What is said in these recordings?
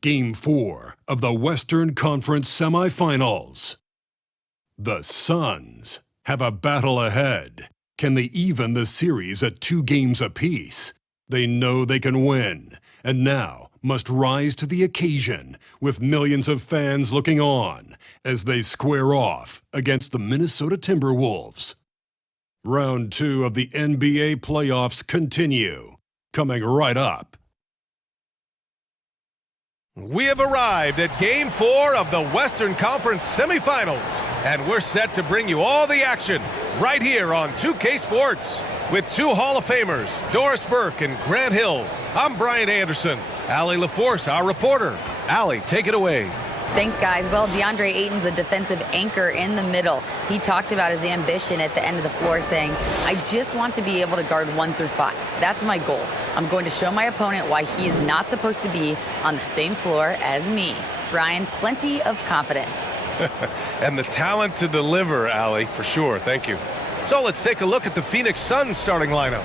Game 4 of the Western Conference semifinals. The Suns have a battle ahead. Can they even the series at 2 games apiece? They know they can win, and now must rise to the occasion with millions of fans looking on as they square off against the Minnesota Timberwolves. Round 2 of the NBA playoffs continue, coming right up. We have arrived at Game 4 of the Western Conference semifinals, and we're set to bring you all the action right here on 2K Sports. With 2 Hall of Famers, Doris Burke and Grant Hill, I'm Brian Anderson. Allie LaForce, our reporter. Allie, take it away. Thanks, guys. Well, DeAndre Ayton's a defensive anchor in the middle. He talked about his ambition at the end of the floor, saying, I just want to be able to guard 1 through 5. That's my goal. I'm going to show my opponent why he is not supposed to be on the same floor as me. Brian, plenty of confidence. And the talent to deliver, Allie, for sure. Thank you. So let's take a look at the Phoenix Suns starting lineup.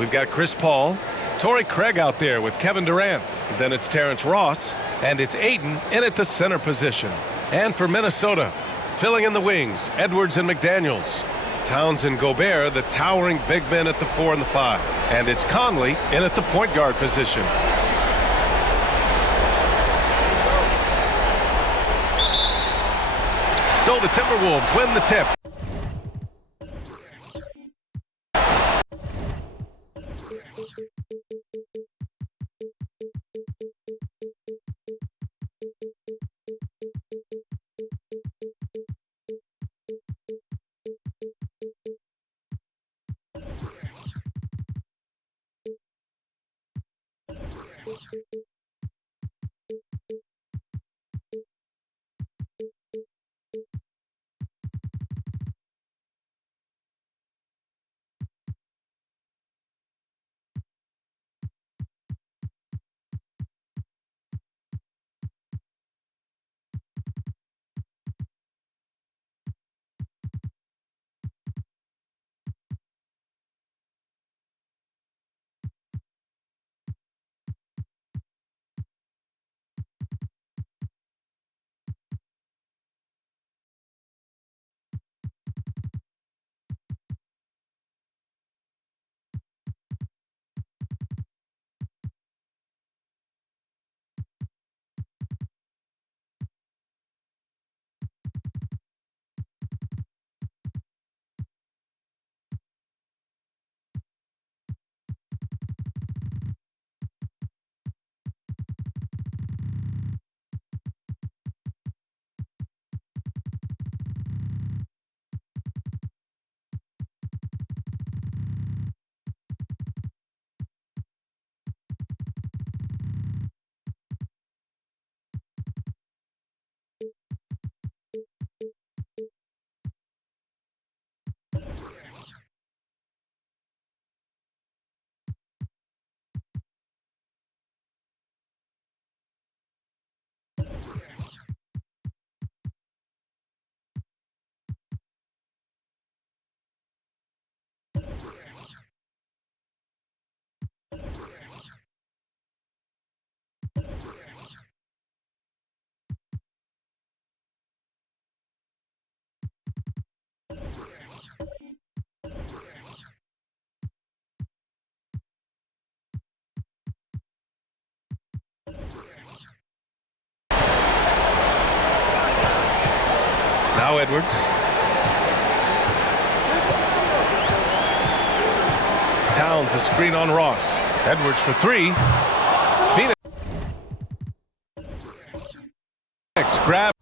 We've got Chris Paul, Torrey Craig out there with Kevin Durant. Then it's Terrence Ross, and it's Ayton in at the center position. And for Minnesota, filling in the wings, Edwards and McDaniels. Towns and Gobert, the towering big men at the 4 and the 5. And it's Conley in at the point guard position. So the Timberwolves win the tip. Now Edwards. Towns a screen on Ross. Edwards for 3. Phoenix grab.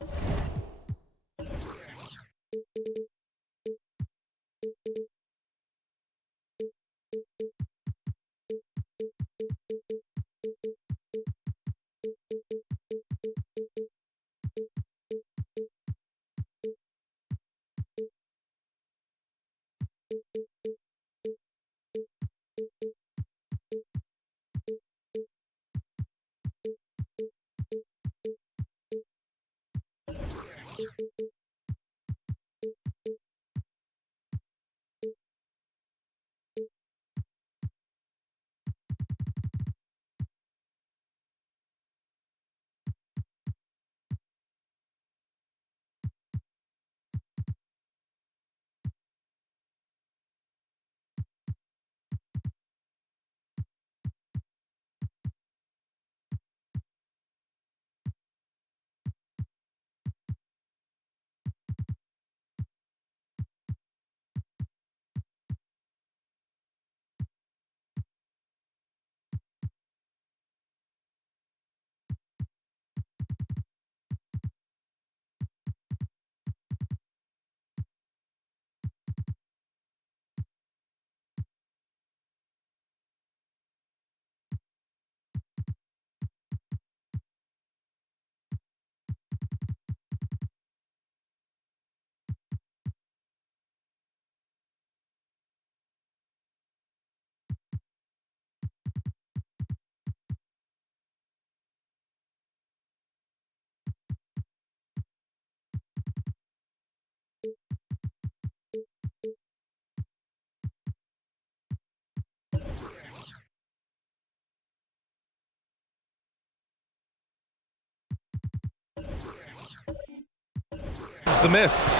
the miss.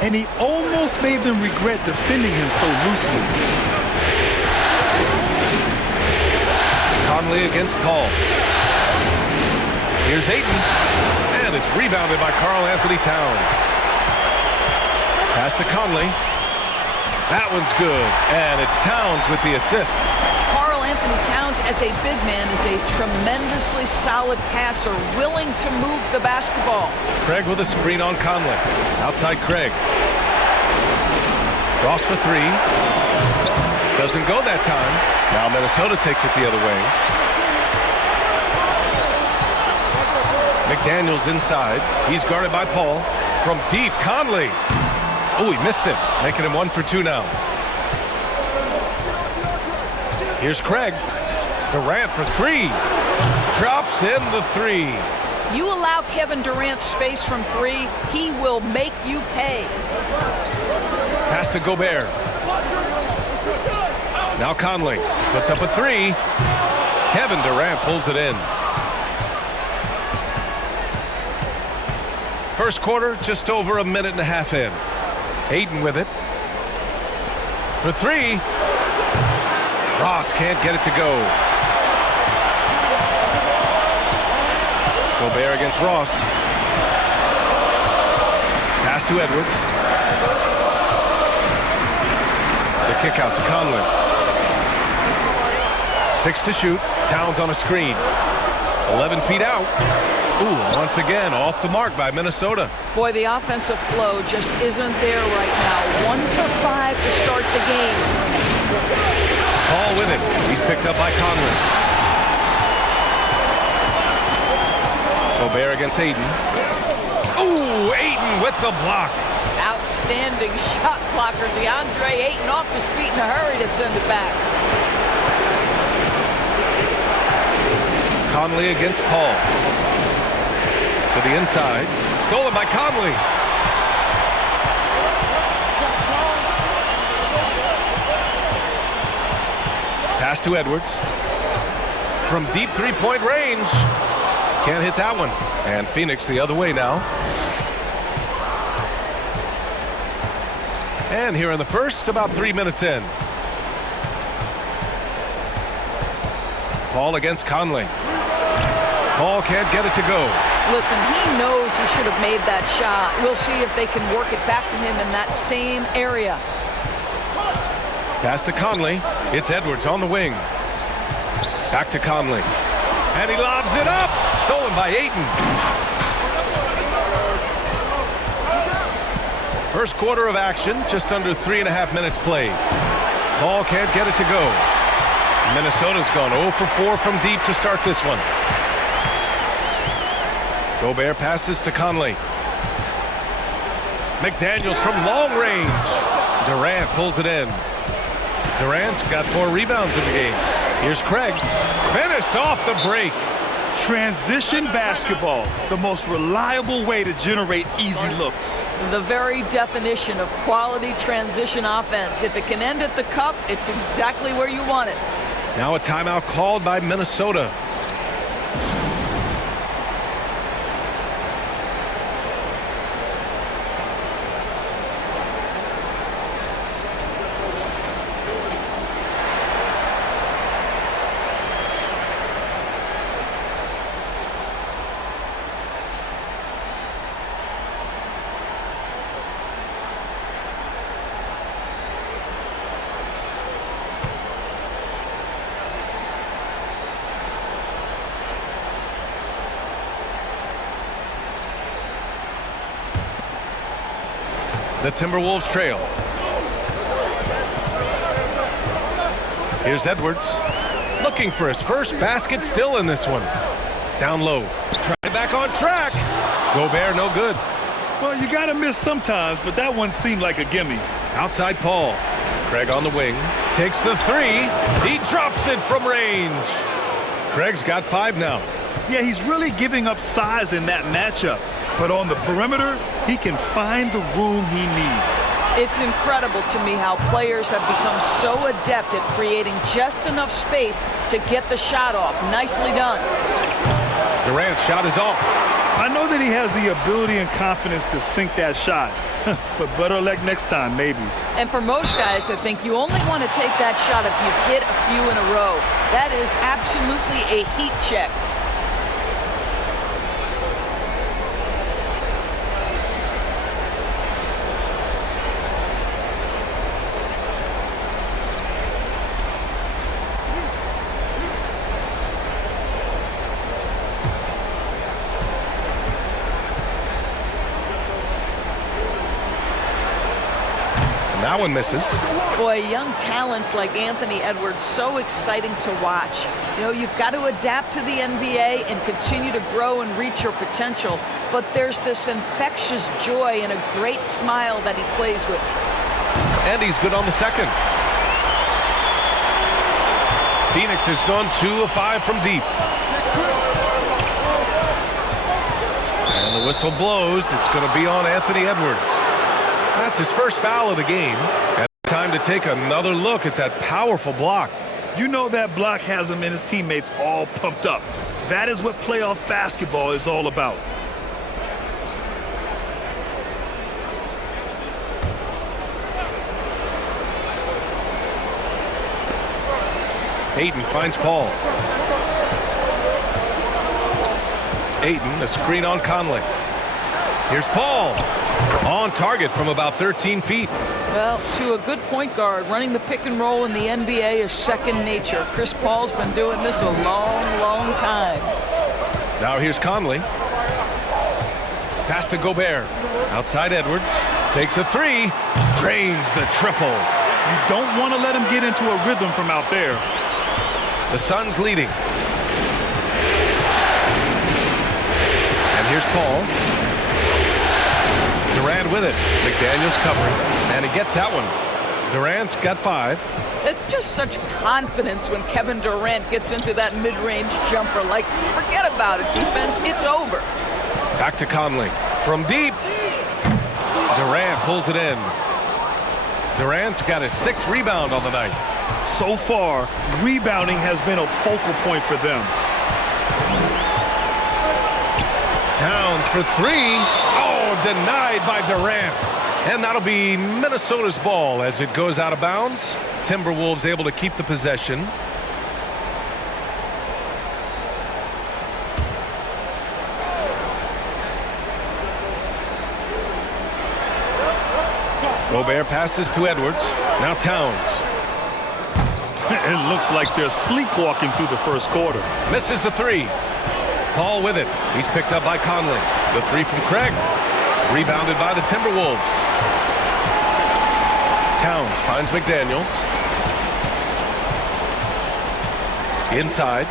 And he almost made them regret defending him so loosely. Conley against Paul. Here's Ayton. And it's rebounded by Karl-Anthony Towns. Pass to Conley. That one's good. And it's Towns with the assist. Karl-Anthony Towns, as a big man, is a tremendously solid passer, willing to move the basketball. Craig with a screen on Conley. Outside Craig. Ross for three. Doesn't go that time. Now Minnesota takes it the other way. McDaniels inside. He's guarded by Paul. From deep, Conley. Oh, he missed it. Making him 1 for 2 now. Here's Craig. Durant for three. Drops in the three. You allow Kevin Durant space from three, he will make you pay. Pass to Gobert. Now Conley puts up a three. Kevin Durant pulls it in. First quarter, just over a minute and a half in. Ayton with it. For three. Ross can't get it to go. Gobert against Ross. Pass to Edwards. The kick out to Conley. 6 to shoot. Towns on a screen. 11 feet out. Ooh, once again, off the mark by Minnesota. Boy, the offensive flow just isn't there right now. 1 for 5 to start the game. Paul with it. He's picked up by Conley. Gobert against Ayton. Ooh, Ayton with the block. Outstanding shot blocker. DeAndre Ayton off his feet in a hurry to send it back. Conley against Paul. To the inside. Stolen by Conley. Pass to Edwards. From deep three-point range. Can't hit that one. And Phoenix the other way now. And here in the first, about 3 minutes in. Paul against Conley. Paul can't get it to go. Listen, he knows he should have made that shot. We'll see if they can work it back to him in that same area. Pass to Conley. It's Edwards on the wing. Back to Conley. And he lobs it up. Stolen by Ayton. First quarter of action, just under 3.5 minutes played. Paul can't get it to go. Minnesota's gone 0 for 4 from deep to start this one. Gobert passes to Conley. McDaniels from long range. Durant pulls it in. Durant's got 4 rebounds in the game. Here's Craig. Finished off the break. Transition basketball, the most reliable way to generate easy looks. The very definition of quality transition offense. If it can end at the cup, it's exactly where you want it. Now a timeout called by Minnesota. The Timberwolves trail. Here's Edwards. Looking for his first basket still in this one. Down low. Try back on track. Gobert no good. Well, you got to miss sometimes, but that one seemed like a gimme. Outside Paul. Craig on the wing. Takes the three. He drops it from range. Craig's got 5 now. Yeah, he's really giving up size in that matchup. But on the perimeter, he can find the room he needs. It's incredible to me how players have become so adept at creating just enough space to get the shot off. Nicely done. Durant's shot is off. I know that he has the ability and confidence to sink that shot, but better luck next time, maybe. And for most guys, I think you only want to take that shot if you've hit a few in a row. That is absolutely a heat check. That one misses. Boy, young talents like Anthony Edwards, so exciting to watch. You know, you've got to adapt to the NBA and continue to grow and reach your potential. But there's this infectious joy and a great smile that he plays with. And he's good on the second. Phoenix has gone 2 of 5 from deep. And the whistle blows. It's going to be on Anthony Edwards. That's his first foul of the game. And time to take another look at that powerful block. You know that block has him and his teammates all pumped up. That is what playoff basketball is all about. Ayton finds Paul. Ayton, a screen on Conley. Here's Paul. On target from about 13 feet. Well, to a good point guard, running the pick and roll in the NBA is second nature. Chris Paul's been doing this a long, long time. Now here's Conley. Pass to Gobert. Outside Edwards. Takes a three. Drains the triple. You don't want to let him get into a rhythm from out there. The Suns leading. And here's Paul. Durant with it. McDaniels covering. And he gets that one. Durant's got 5. It's just such confidence when Kevin Durant gets into that mid-range jumper. Like, forget about it, defense. It's over. Back to Conley. From deep. Durant pulls it in. Durant's got his 6th rebound on the night. So far, rebounding has been a focal point for them. Towns for 3. Oh, denied by Durant. And that'll be Minnesota's ball as it goes out of bounds. Timberwolves able to keep the possession. Gobert passes to Edwards. Now Towns. It looks like they're sleepwalking through the first quarter. Misses the 3. Paul with it. He's picked up by Conley. The 3 from Craig. Rebounded by the Timberwolves. Towns finds McDaniels. Inside.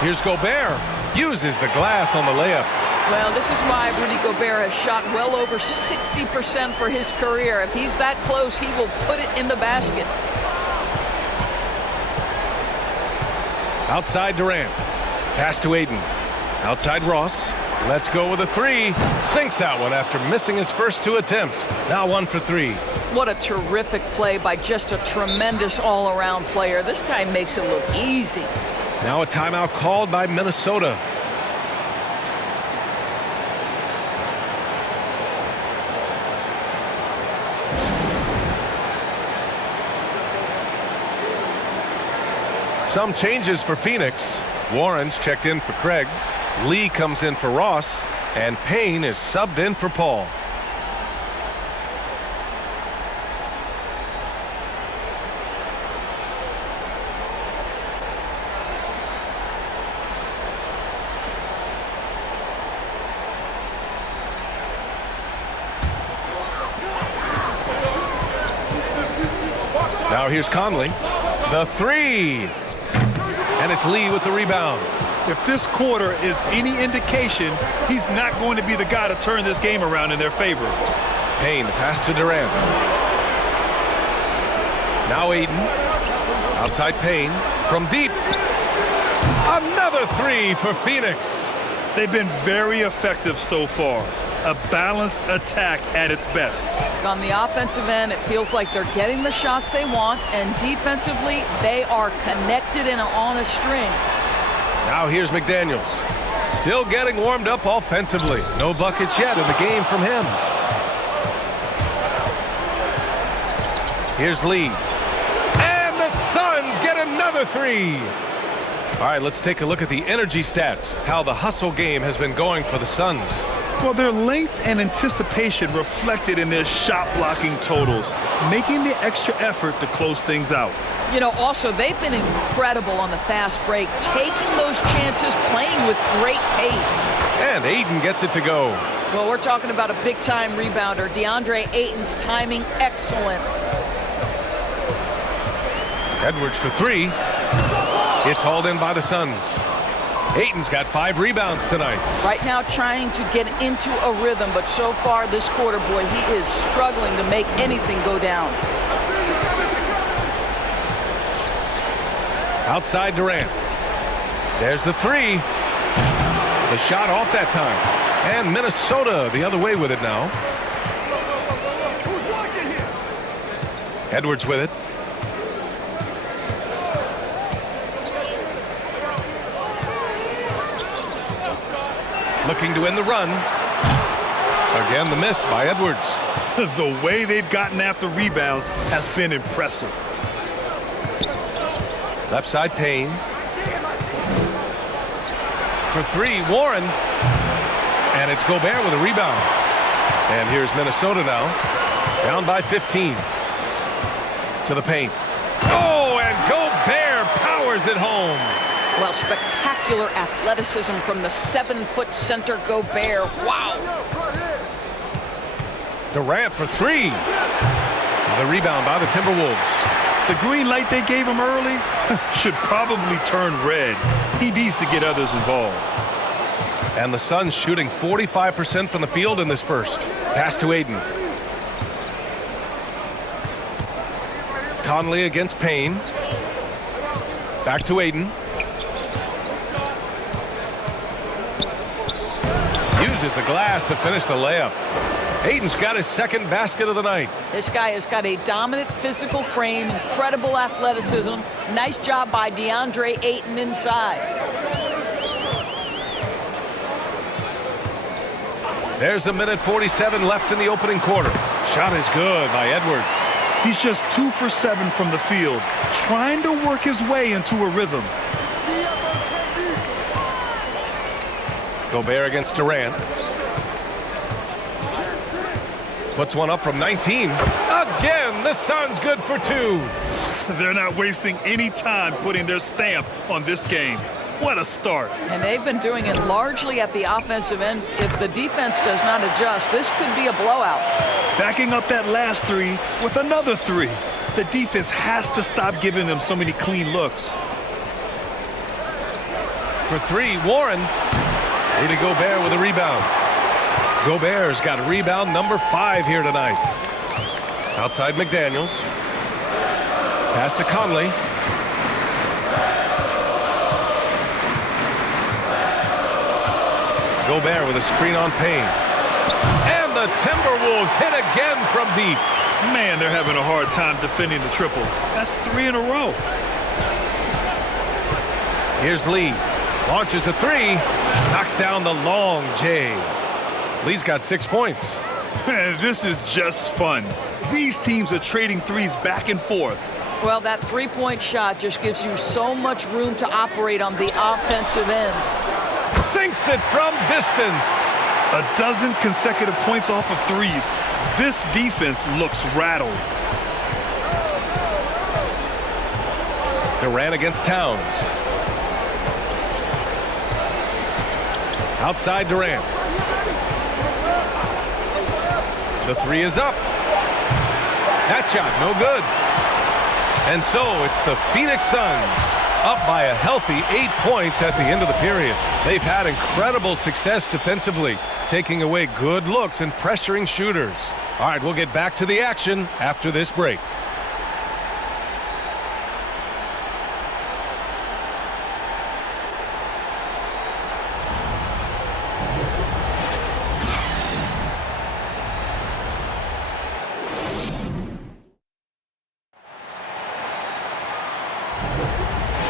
Here's Gobert. Uses the glass on the layup. Well, this is why Rudy Gobert has shot well over 60% for his career. If he's that close, he will put it in the basket. Outside Durant. Pass to Ayton. Outside Ross. Let's go with a 3. Sinks that one after missing his first 2 attempts. Now 1 for 3. What a terrific play by just a tremendous all-around player. This guy makes it look easy. Now a timeout called by Minnesota. Some changes for Phoenix. Warren's checked in for Craig. Lee comes in for Ross. And Payne is subbed in for Paul. Now here's Conley. The 3. And it's Lee with the rebound. If this quarter is any indication, he's not going to be the guy to turn this game around in their favor. Payne, pass to Durant. Now Ayton. Outside Payne. From deep. Another 3 for Phoenix. They've been very effective so far. A balanced attack at its best. On the offensive end, it feels like they're getting the shots they want, and defensively, they are connected and on a string. Now here's McDaniels. Still getting warmed up offensively. No buckets yet in the game from him. Here's Lee. And the Suns get another three. All right, let's take a look at the energy stats, how the hustle game has been going for the Suns. Well, their length and anticipation reflected in their shot blocking totals, making the extra effort to close things out. You know, also, they've been incredible on the fast break, taking those chances, playing with great pace. And Ayton gets it to go. Well, we're talking about a big-time rebounder. DeAndre Ayton's timing, excellent. Edwards for three. It's hauled in by the Suns. Ayton's got 5 rebounds tonight. Right now trying to get into a rhythm, but so far this quarter, boy, he is struggling to make anything go down. Outside Durant. There's the three. The shot off that time. And Minnesota the other way with it now. Edwards with it. Looking to end the run. Again, the miss by Edwards. The way they've gotten after rebounds has been impressive. Left side Payne. For three, Warren. And it's Gobert with a rebound. And here's Minnesota now. Down by 15. To the paint. Oh, and Gobert powers it home. Well, spectacular athleticism from the 7-foot center Gobert. Wow. Durant for three. The rebound by the Timberwolves. The green light they gave him early should probably turn red. He needs to get others involved. And the Suns shooting 45% from the field in this first. Pass to Ayton. Conley against Payne. Back to Ayton. Uses the glass to finish the layup. Ayton's got his second basket of the night. This guy has got a dominant physical frame, incredible athleticism. Nice job by DeAndre Ayton inside. There's a minute 47 left in the opening quarter. Shot is good by Edwards. He's just 2 for 7 from the field, trying to work his way into a rhythm. Gobert against Durant. Puts one up from 19. Again, the Suns good for 2. They're not wasting any time putting their stamp on this game. What a start. And they've been doing it largely at the offensive end. If the defense does not adjust, this could be a blowout. Backing up that last three with another three. The defense has to stop giving them so many clean looks. For three, Warren. Rudy Gobert with a rebound. Gobert's got rebound number 5 here tonight. Outside McDaniels. Pass to Conley. Gobert with a screen on Payne. And the Timberwolves hit again from deep. Man, they're having a hard time defending the triple. That's 3 in a row. Here's Lee. Launches a 3. Knocks down the long J. Lee's got 6 points. Man, this is just fun. These teams are trading threes back and forth. Well, that three-point shot just gives you so much room to operate on the offensive end. Sinks it from distance. A dozen consecutive points off of threes. This defense looks rattled. Durant against Towns. Outside Durant. The 3 is up. That shot, no good. And so it's the Phoenix Suns up by a healthy 8 points at the end of the period. They've had incredible success defensively, taking away good looks and pressuring shooters. All right, we'll get back to the action after this break.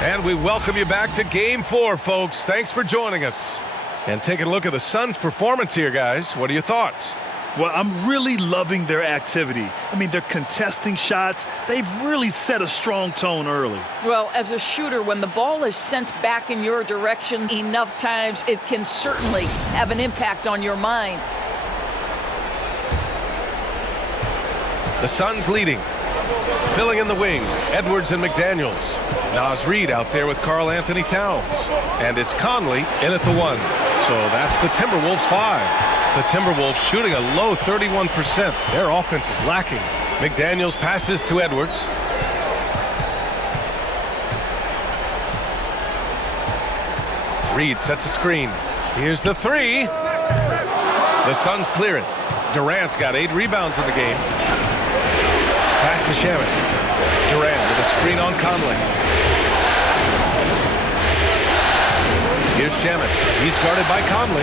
And we welcome you back to Game 4, folks. Thanks for joining us. And taking a look at the Suns' performance here, guys. What are your thoughts? Well, I'm really loving their activity. I mean, they're contesting shots. They've really set a strong tone early. Well, as a shooter, when the ball is sent back in your direction enough times, it can certainly have an impact on your mind. The Suns leading. Filling in the wings, Edwards and McDaniels. Naz Reid out there with Karl Anthony Towns. And it's Conley in at the 1. So that's the Timberwolves 5. The Timberwolves shooting a low 31%. Their offense is lacking. McDaniels passes to Edwards. Reid sets a screen. Here's the 3. The Suns clear it. Durant's got 8 rebounds in the game. Pass to Shamet. Durant with a screen on Conley. Here's Shamet. He's guarded by Conley.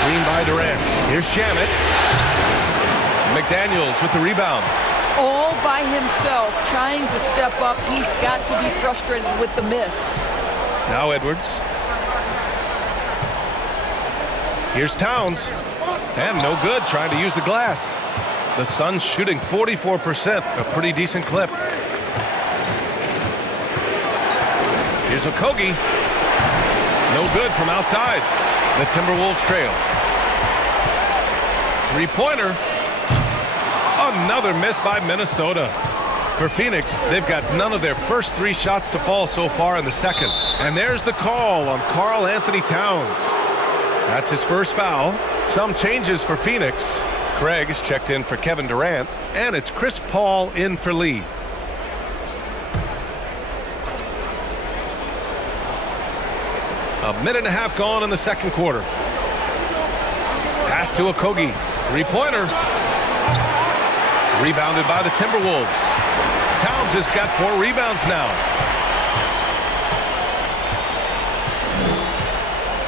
Screen by Durant. Here's Shamet. McDaniels with the rebound. All by himself, trying to step up. He's got to be frustrated with the miss. Now Edwards. Here's Towns. And no good, trying to use the glass. The Suns shooting 44%, a pretty decent clip. Here's Okogie. No good from outside. The Timberwolves trail. Three-pointer. Another miss by Minnesota. For Phoenix, they've got none of their first 3 shots to fall so far in the second. And there's the call on Karl Anthony Towns. That's his first foul. Some changes for Phoenix. Craig is checked in for Kevin Durant, and it's Chris Paul in for Lee. A minute and a half gone in the second quarter. Pass to Okogie. Three-pointer. Rebounded by the Timberwolves. Towns has got 4 rebounds now.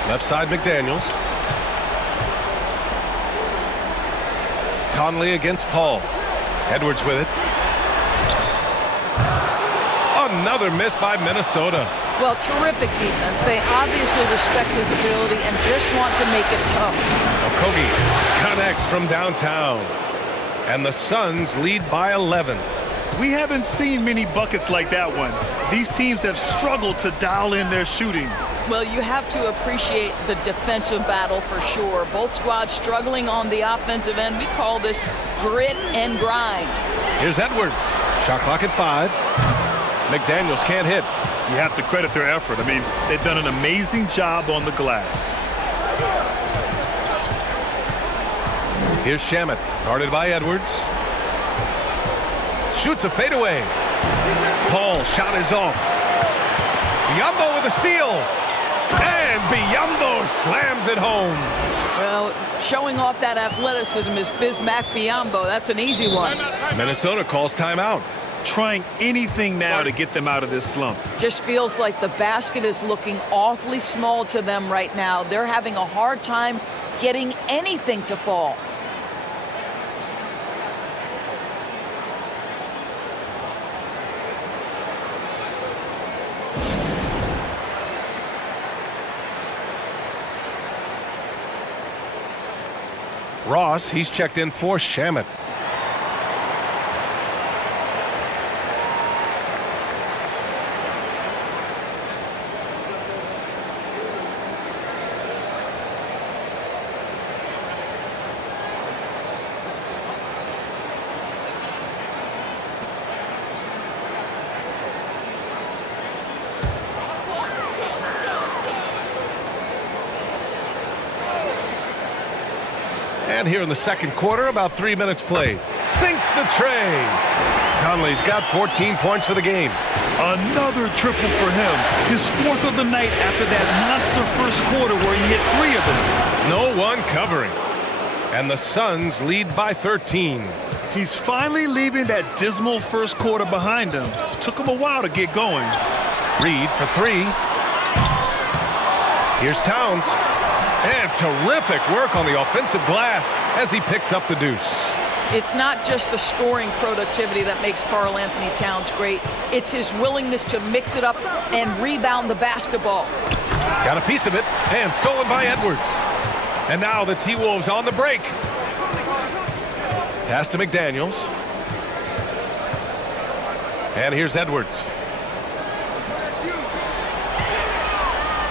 Left side McDaniels. Conley against Paul. Edwards with it. Another miss by Minnesota. Well, terrific defense. They obviously respect his ability and just want to make it tough. Okogie connects from downtown. And the Suns lead by 11. We haven't seen many buckets like that one. These teams have struggled to dial in their shooting. Well, you have to appreciate the defensive battle for sure. Both squads struggling on the offensive end. We call this grit and grind. Here's Edwards. Shot clock at 5. McDaniels can't hit. You have to credit their effort. I mean, they've done an amazing job on the glass. Here's Shamet, guarded by Edwards. Shoots a fadeaway. Paul shot is off. Biyombo with a steal. And Biyombo slams it home. Well, showing off that athleticism is Bismack Biyombo. That's an easy one. Minnesota calls timeout. Trying anything now to get them out of this slump. Just feels like the basket is looking awfully small to them right now. They're having a hard time getting anything to fall. Ross, he's checked in for Shamet. And here in the second quarter, about 3 minutes played. Sinks the tray. Conley's got 14 points for the game. Another triple for him. His 4th of the night after that monster first quarter where he hit 3 of them. No one covering. And the Suns lead by 13. He's finally leaving that dismal first quarter behind him. Took him a while to get going. Reid for 3. Here's Towns. And terrific work on the offensive glass as he picks up the deuce. It's not just the scoring productivity that makes Karl Anthony Towns great. It's his willingness to mix it up and rebound the basketball. Got a piece of it, and stolen by Edwards. And now the T-Wolves on the break. Pass to McDaniels. And here's Edwards.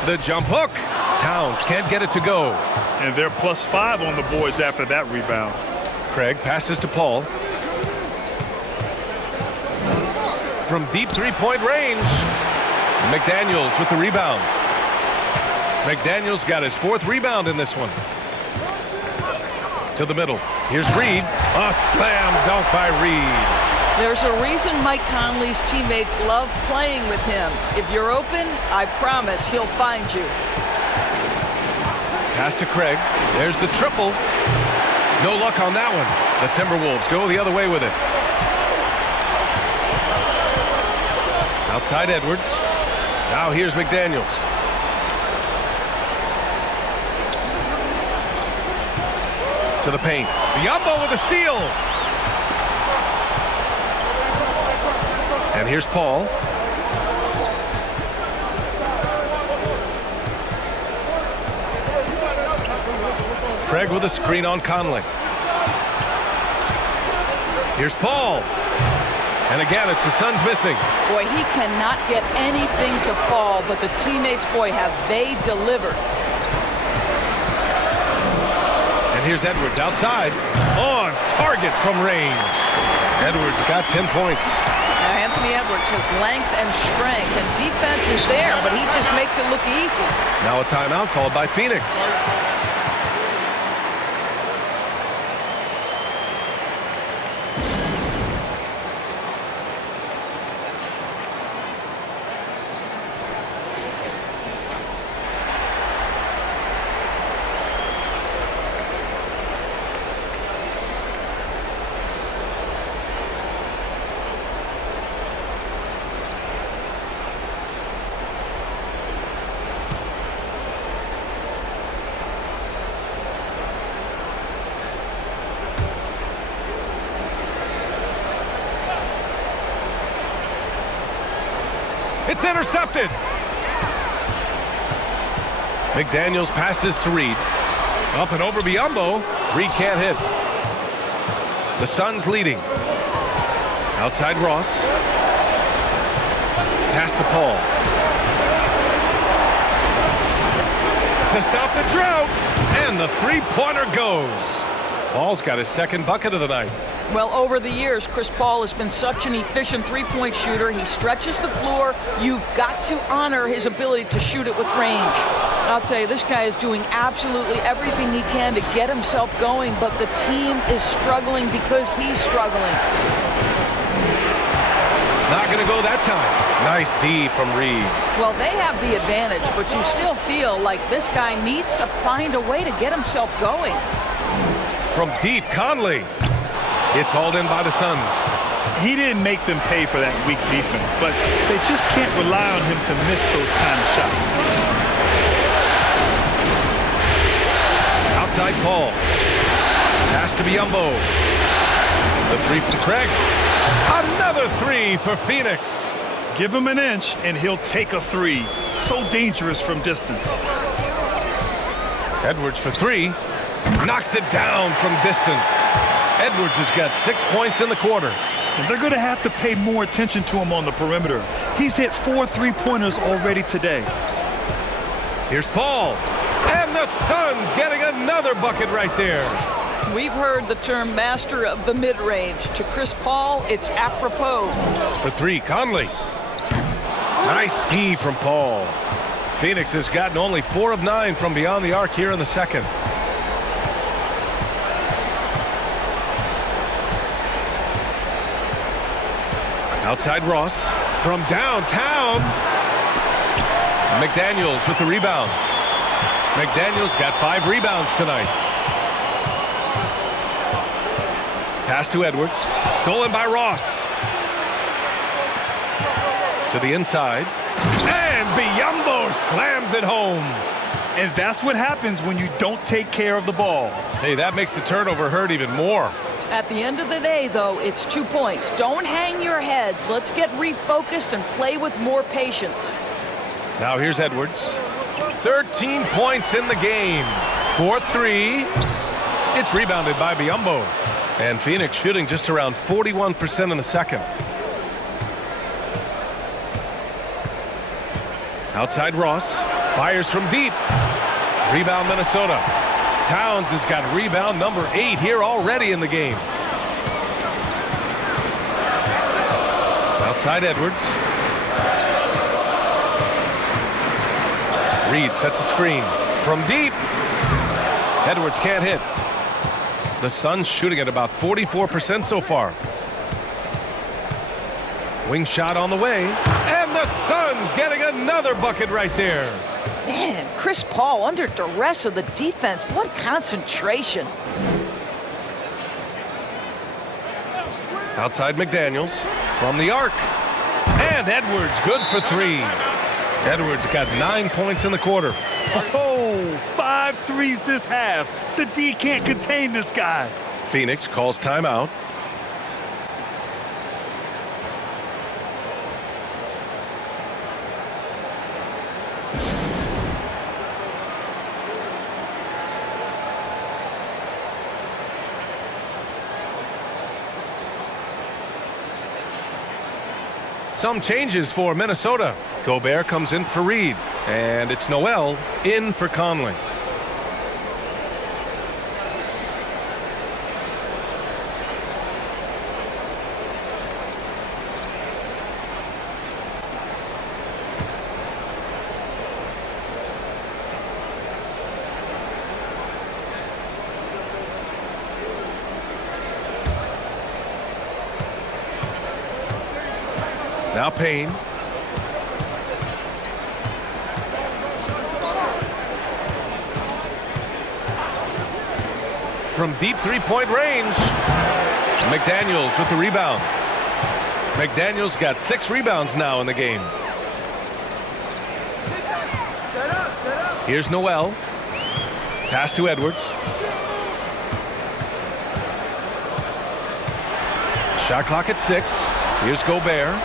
The jump hook. Towns can't get it to go. And they're +5 on the boards after that rebound. Craig passes to Paul. From deep three-point range. McDaniels with the rebound. McDaniels got his 4th rebound in this one. To the middle. Here's Reed. A slam dunk by Reed. There's a reason Mike Conley's teammates love playing with him. If you're open, I promise he'll find you. Pass to Craig. There's the triple. No luck on that one. The Timberwolves go the other way with it. Outside Edwards. Now here's McDaniels. To the paint. Biyombo with a steal. And here's Paul. Craig with a screen on Conley. Here's Paul. And again, it's the Suns missing. Boy, he cannot get anything to fall, but the teammates, boy, have they delivered. And here's Edwards outside. On target from range. Edwards got 10 points. Now, Anthony Edwards has length and strength, and defense is there, but he just makes it look easy. Now a timeout called by Phoenix. It's intercepted. McDaniels passes to Reed. Up and over Biyombo. Reed can't hit. The Suns leading. Outside Ross. Pass to Paul. To stop the drought. And the three-pointer goes. Paul's got his 2nd bucket of the night. Well, over the years, Chris Paul has been such an efficient three-point shooter. He stretches the floor. You've got to honor his ability to shoot it with range. I'll tell you, this guy is doing absolutely everything he can to get himself going, but the team is struggling because he's struggling. Not going to go that time. Nice D from Reed. Well, they have the advantage, but you still feel like this guy needs to find a way to get himself going. From deep, Conley. It's hauled in by the Suns. He didn't make them pay for that weak defense, but they just can't rely on him to miss those kind of shots. Outside Paul. Pass to Biyombo. The 3 from Craig. Another 3 for Phoenix. Give him an inch, and he'll take a 3. So dangerous from distance. Edwards for 3. Knocks it down from distance. Edwards has got 6 points in the quarter. And they're going to have to pay more attention to him on the perimeter. He's hit 4 3-pointers already today. Here's Paul. And the Suns getting another bucket right there. We've heard the term master of the mid-range. To Chris Paul, it's apropos. For 3, Conley. Nice D from Paul. Phoenix has gotten only 4 of 9 from beyond the arc here in the 2nd. Outside Ross. From downtown. McDaniels with the rebound. McDaniels got 5 rebounds tonight. Pass to Edwards. Stolen by Ross. To the inside. And Biyombo slams it home. And that's what happens when you don't take care of the ball. Hey, that makes the turnover hurt even more. At the end of the day, though, it's 2 points. Don't hang your heads. Let's get refocused and play with more patience. Now here's Edwards. 13 points in the game. 4-3. It's rebounded by Biyombo. And Phoenix shooting just around 41% in the second. Outside Ross. Fires from deep. Rebound Minnesota. Towns has got rebound number 8 here already in the game. Outside Edwards. Reed sets a screen from deep. Edwards can't hit. The Suns shooting at about 44% so far. Wing shot on the way. And the Suns getting another bucket right there. Man, Chris Paul under duress of the defense. What concentration. Outside McDaniels from the arc. And Edwards good for 3. Edwards got 9 points in the quarter. Oh, 5 threes this half. The D can't contain this guy. Phoenix calls timeout. Some changes for Minnesota. Gobert comes in for Reed. And it's Noel in for Conley. Now Payne. From deep three-point range. McDaniels with the rebound. McDaniels got 6 rebounds now in the game. Here's Noel. Pass to Edwards. Shot clock at 6. Here's Gobert.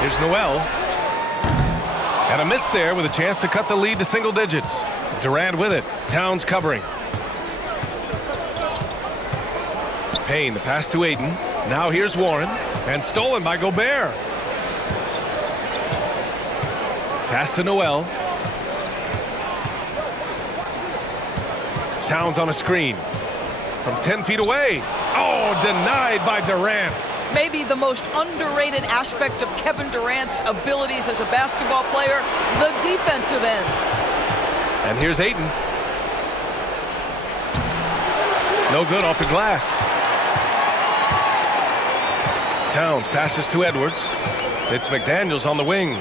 Here's Noel. And a miss there with a chance to cut the lead to single digits. Durant with it. Towns covering. Payne, the pass to Ayton. Now here's Warren. And stolen by Gobert. Pass to Noel. Towns on a screen. From 10 feet away. Oh, denied by Durant. Maybe the most underrated aspect of Kevin Durant's abilities as a basketball player, the defensive end. And here's Ayton. No good off the glass. Towns passes to Edwards. It's McDaniels on the wing.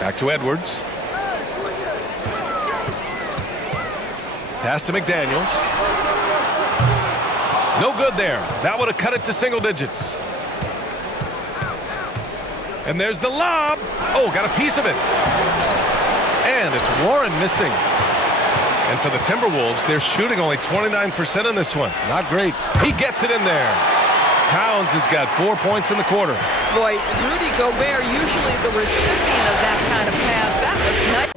Back to Edwards. Pass to McDaniels. No good there. That would have cut it to single digits. And there's the lob. Oh, got a piece of it. And it's Warren missing. And for the Timberwolves, they're shooting only 29% in this one. Not great. He gets it in there. Towns has got 4 points in the quarter. Boy, Rudy Gobert, usually the recipient of that kind of pass. That was nice.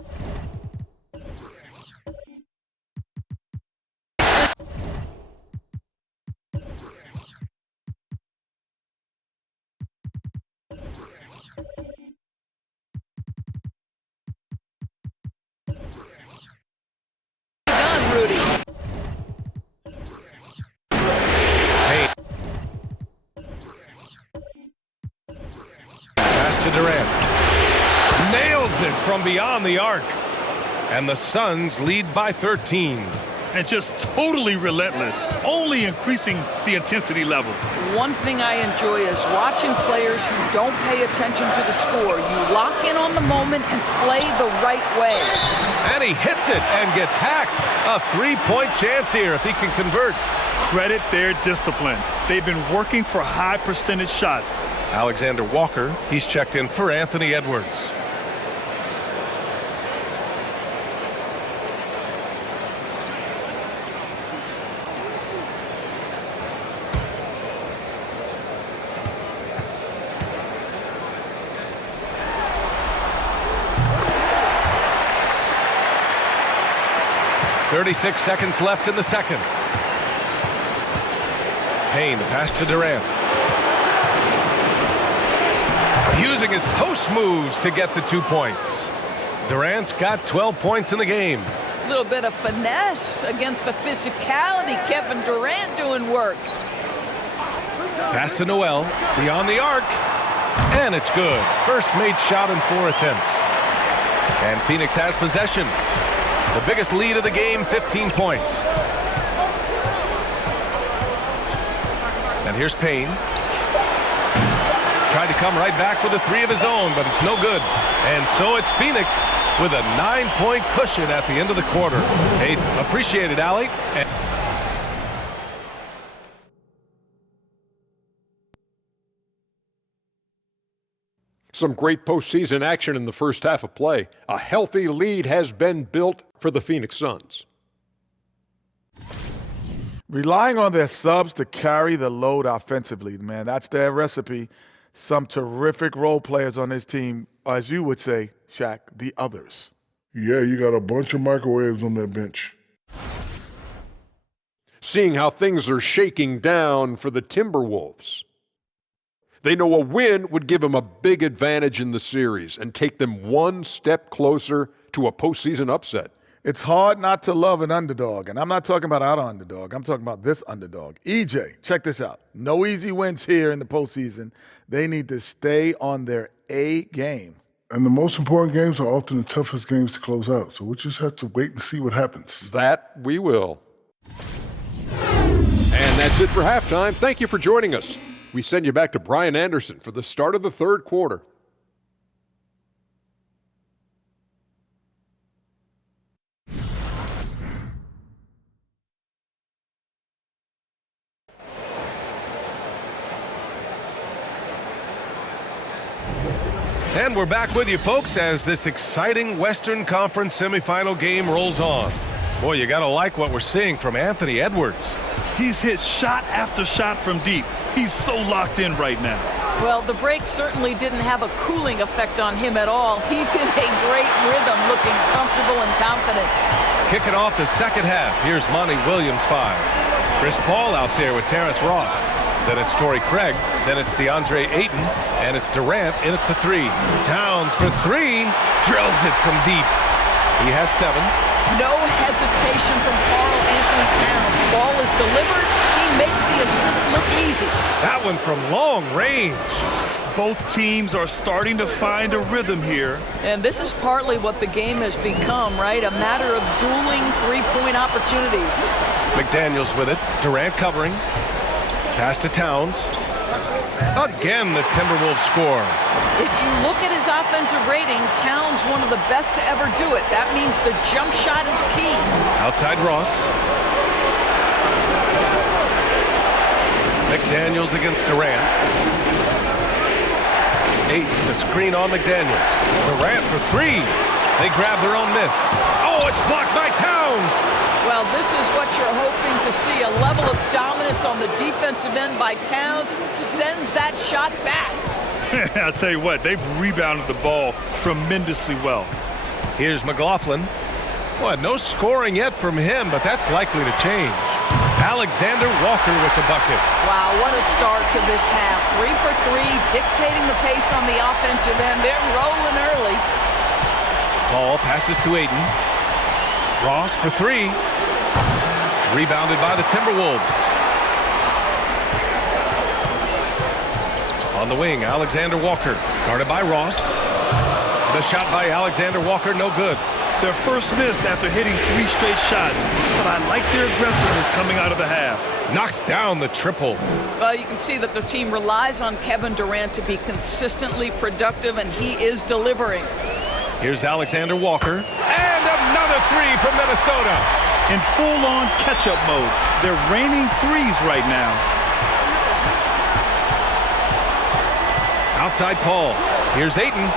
Durant nails it from beyond the arc, and the Suns lead by 13. And just totally relentless, only increasing the intensity level. One thing I enjoy is watching players who don't pay attention to the score. You lock in on the moment and play the right way. And he hits it and gets hacked. A 3-point chance here if he can convert. Credit their discipline. They've been working for high percentage shots. Alexander Walker, he's checked in for Anthony Edwards. 36 seconds left in the second. Payne, the pass to Durant. Using his post moves to get the 2 points. Durant's got 12 points in the game. A little bit of finesse against the physicality. Kevin Durant doing work. Pass to Noel, beyond the arc, and it's good. First made shot in 4 attempts. And Phoenix has possession. The biggest lead of the game, 15 points. And here's Payne. Tried to come right back with a 3 of his own, but it's no good. And so it's Phoenix with a 9-point cushion at the end of the quarter. Hey, appreciate it, Allie. Some great postseason action in the first half of play. A healthy lead has been built for the Phoenix Suns. Relying on their subs to carry the load offensively, man, that's their recipe. Some terrific role players on this team, as you would say, Shaq, the others. Yeah, you got a bunch of microwaves on that bench. Seeing how things are shaking down for the Timberwolves. They know a win would give them a big advantage in the series and take them one step closer to a postseason upset. It's hard not to love an underdog, and I'm not talking about our underdog. I'm talking about this underdog. EJ, check this out. No easy wins here in the postseason. They need to stay on their A game. And the most important games are often the toughest games to close out, so we just have to wait and see what happens. That we will. And that's it for halftime. Thank you for joining us. We send you back to Brian Anderson for the start of the third quarter. And we're back with you, folks, as this exciting Western Conference semifinal game rolls on. Boy, you got to like what we're seeing from Anthony Edwards. He's hit shot after shot from deep. He's so locked in right now. Well, the break certainly didn't have a cooling effect on him at all. He's in a great rhythm, looking comfortable and confident. Kicking off the second half, here's Monty Williams 5. Chris Paul out there with Terrence Ross. Then it's Torrey Craig. Then it's DeAndre Ayton. And it's Durant in at the 3. Towns for 3. Drills it from deep. He has 7. No hesitation from Karl Anthony Towns. Ball is delivered. He makes the assist look easy. That one from long range. Both teams are starting to find a rhythm here. And this is partly what the game has become, right? A matter of dueling three-point opportunities. McDaniels with it. Durant covering. Pass to Towns. Again, the Timberwolves score. If you look at his offensive rating, Towns one of the best to ever do it. That means the jump shot is key. Outside Ross. McDaniels against Durant. Ayton, the screen on McDaniels. Durant for 3. They grab their own miss. Oh, it's blocked by Towns. Well, this is what you're hoping to see. A level of dominance on the defensive end by Towns sends that shot back. I'll tell you what, they've rebounded the ball tremendously well. Here's McLaughlin. Well, no scoring yet from him, but that's likely to change. Alexander Walker with the bucket. Wow, what a start to this half. 3 for 3, dictating the pace on the offensive end. They're rolling early. Paul passes to Ayton. Ross for 3. Rebounded by the Timberwolves. On the wing, Alexander Walker. Guarded by Ross. The shot by Alexander Walker, no good. Their first miss after hitting 3 straight shots, but I like their aggressiveness coming out of the half. Knocks down the triple. Well, you can see that the team relies on Kevin Durant to be consistently productive, and he is delivering. Here's Alexander Walker. And another 3 from Minnesota. In full-on catch-up mode. They're raining threes right now. Outside Paul. Here's Ayton.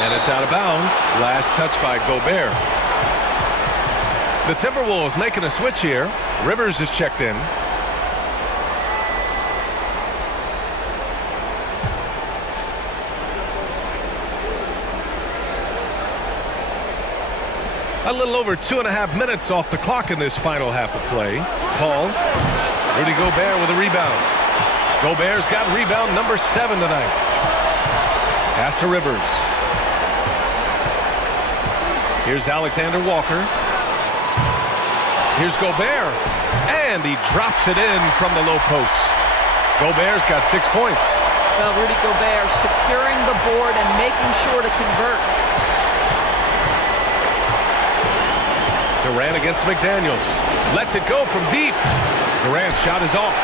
And it's out of bounds. Last touch by Gobert. The Timberwolves making a switch here. Rivers is checked in. A little over 2.5 minutes off the clock in this final half of play. Paul. Rudy Gobert with a rebound. Gobert's got rebound number 7 tonight. Pass to Rivers. Here's Alexander Walker. Here's Gobert. And he drops it in from the low post. Gobert's got 6 points. Well, Rudy Gobert securing the board and making sure to convert. Durant against McDaniels. Lets it go from deep. Durant's shot is off.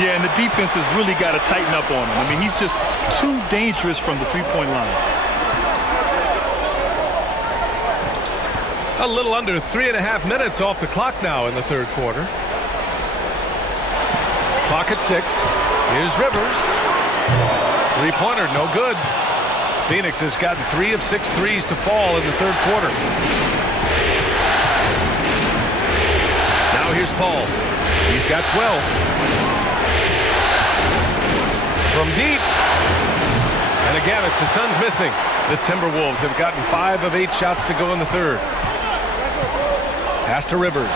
Yeah, and the defense has really got to tighten up on him. I mean, he's just too dangerous from the three-point line. A little under 3.5 minutes off the clock now in the third quarter. Clock at 6. Here's Rivers. Three-pointer, no good. Phoenix has gotten 3 of 6 threes to fall in the third quarter. Now here's Paul. He's got 12. From deep. And again, it's the Suns missing. The Timberwolves have gotten 5 of 8 shots to go in the third. Pass to Rivers.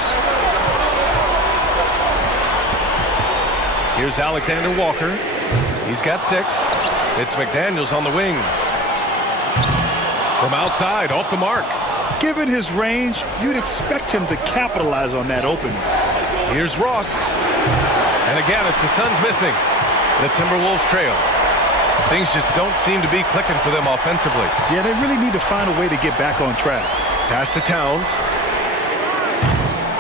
Here's Alexander Walker. He's got 6. It's McDaniels on the wing. From outside, off the mark. Given his range, you'd expect him to capitalize on that opening. Here's Ross. And again, it's the Suns missing. The Timberwolves trail. Things just don't seem to be clicking for them offensively. Yeah, they really need to find a way to get back on track. Pass to Towns.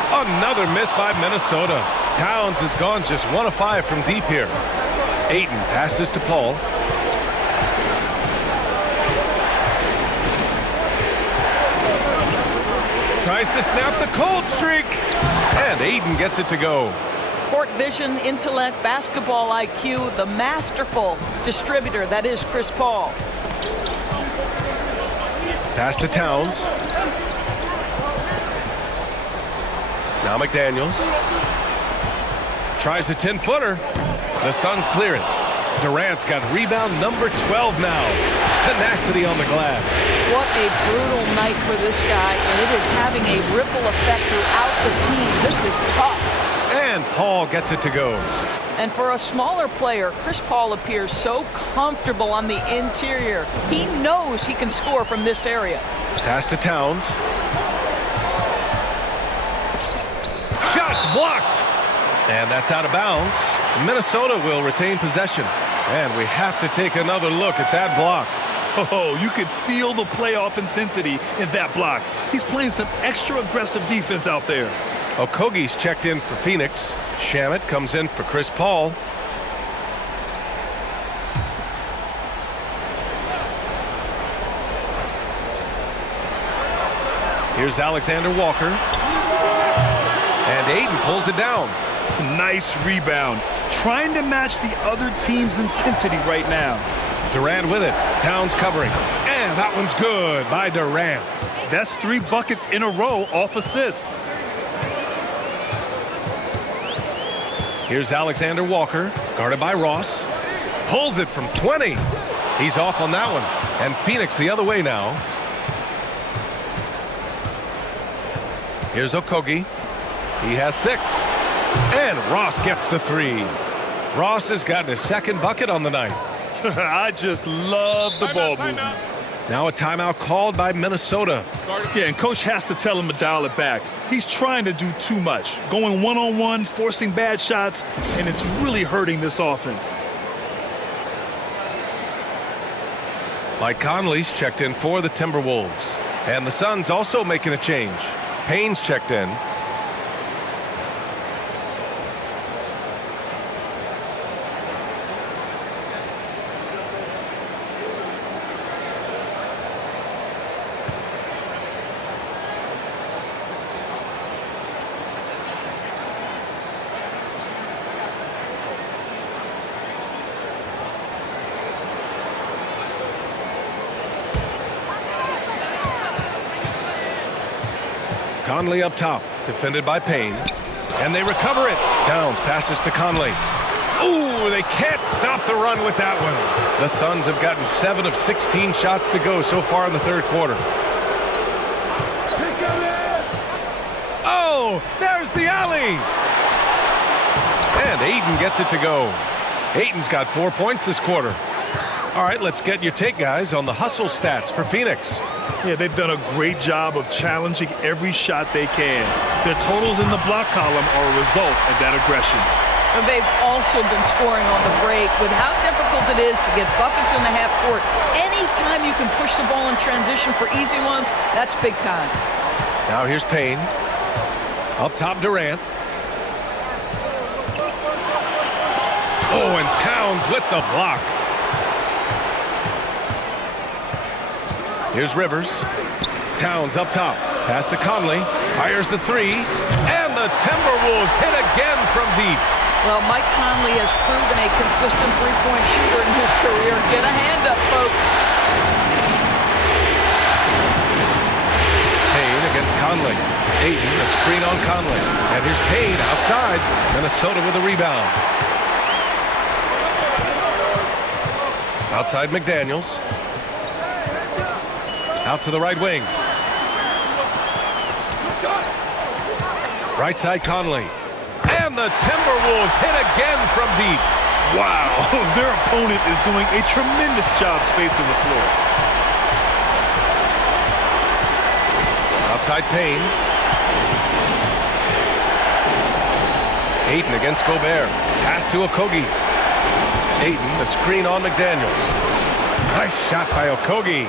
Another miss by Minnesota. Towns has gone just 1 of 5 from deep here. Ayton passes to Paul. Tries to snap the cold streak. And Ayton gets it to go. Court vision, intellect, basketball IQ, the masterful distributor that is Chris Paul. Pass to Towns. Now McDaniels. Tries a 10-footer. The Suns clear it. Durant's got rebound number 12 now. Tenacity on the glass. What a brutal night for this guy, and it is having a ripple effect throughout the team. This is tough. And Paul gets it to go. And for a smaller player, Chris Paul appears so comfortable on the interior. He knows he can score from this area. Pass to Towns. Shots blocked. And that's out of bounds. Minnesota will retain possession. And we have to take another look at that block. Oh, you could feel the playoff intensity in that block. He's playing some extra aggressive defense out there. Okogie's checked in for Phoenix. Shamet comes in for Chris Paul. Here's Alexander Walker. And Ayton pulls it down. Nice rebound. Trying to match the other team's intensity right now. Durant with it. Towns covering. And that one's good by Durant. That's 3 buckets in a row off assist. Here's Alexander Walker, guarded by Ross. Pulls it from 20. He's off on that one. And Phoenix the other way now. Here's Okogie. He has 6. And Ross gets the 3. Ross has gotten his 2nd bucket on the night. I just love the ball movement. Now a timeout called by Minnesota. Yeah, and coach has to tell him to dial it back. He's trying to do too much, going one-on-one, forcing bad shots, and it's really hurting this offense. Mike Conley's checked in for the Timberwolves. And the Suns also making a change. Payne's checked in. Conley up top, defended by Payne. And they recover it. Towns passes to Conley. Ooh, they can't stop the run with that one. The Suns have gotten 7 of 16 shots to go so far in the third quarter. Oh, there's the alley. And Ayton gets it to go. Ayton's got 4 points this quarter. All right, let's get your take, guys, on the hustle stats for Phoenix. Yeah, they've done a great job of challenging every shot they can. Their totals in the block column are a result of that aggression. And they've also been scoring on the break with how difficult it is to get buckets in the half court. Anytime you can push the ball in transition for easy ones, that's big time. Now here's Payne. Up top, Durant. Oh, and Towns with the block. Here's Rivers. Towns up top. Pass to Conley. Fires the three. And the Timberwolves hit again from deep. Well, Mike Conley has proven a consistent three-point shooter in his career. Get a hand up, folks. Payne against Conley. Ayton, a screen on Conley. And here's Payne outside. Minnesota with a rebound. Outside McDaniels. Out to the right wing. Right side Conley. And the Timberwolves hit again from deep. Wow, their opponent is doing a tremendous job spacing the floor. Outside Payne. Ayton against Gobert. Pass to Okogie. Ayton, the screen on McDaniels. Nice shot by Okogie.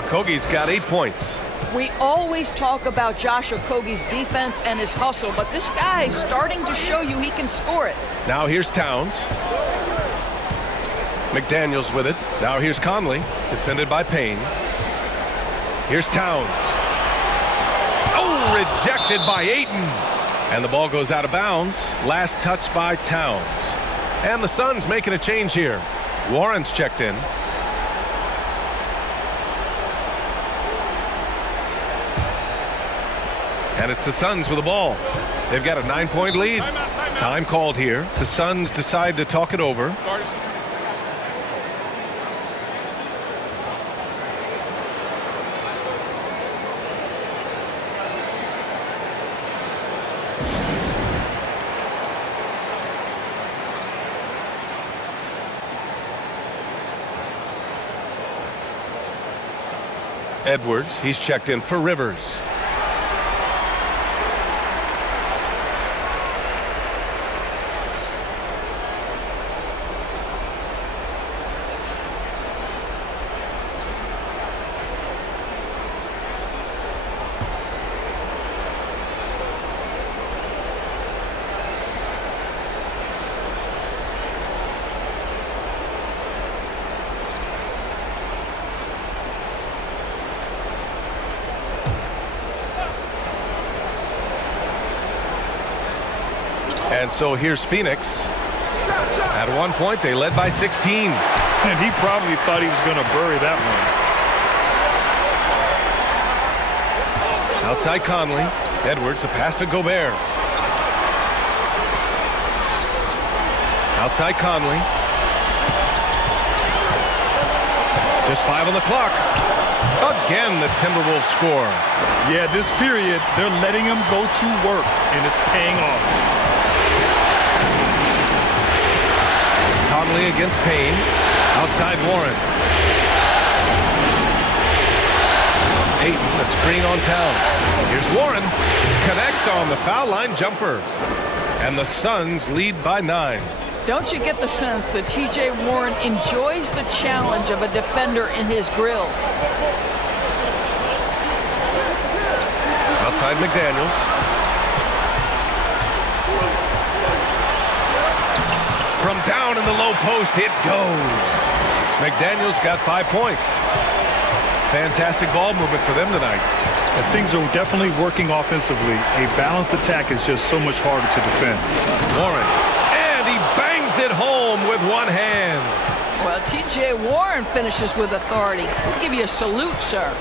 Okogie's got 8 points. We always talk about Josh Okogie's defense and his hustle, but this guy is starting to show you he can score it. Now here's Towns. McDaniels with it. Now here's Conley, defended by Payne. Here's Towns. Oh, rejected by Ayton. And the ball goes out of bounds. Last touch by Towns. And the Suns making a change here. Warren's checked in. And it's the Suns with the ball. They've got a 9-point lead. Time called here. The Suns decide to talk it over. Edwards, he's checked in for Rivers. And so here's Phoenix. At one point, they led by 16. And he probably thought he was going to bury that one. Outside Conley. Edwards, the pass to Gobert. Outside Conley. Just 5 on the clock. Again, the Timberwolves score. Yeah, this period, they're letting him go to work, and it's paying off. Conley against Payne. Outside Warren. Ayton, the screen on Towns. Here's Warren. Connects on the foul line jumper. And the Suns lead by 9. Don't you get the sense that T.J. Warren enjoys the challenge of a defender in his grill? Outside McDaniels. From down in the low post, it goes. McDaniels got 5 points. Fantastic ball movement for them tonight. And things are definitely working offensively. A balanced attack is just so much harder to defend. Warren. And he bangs it home with one hand. Well, T.J. Warren finishes with authority. We'll give you a salute, sir.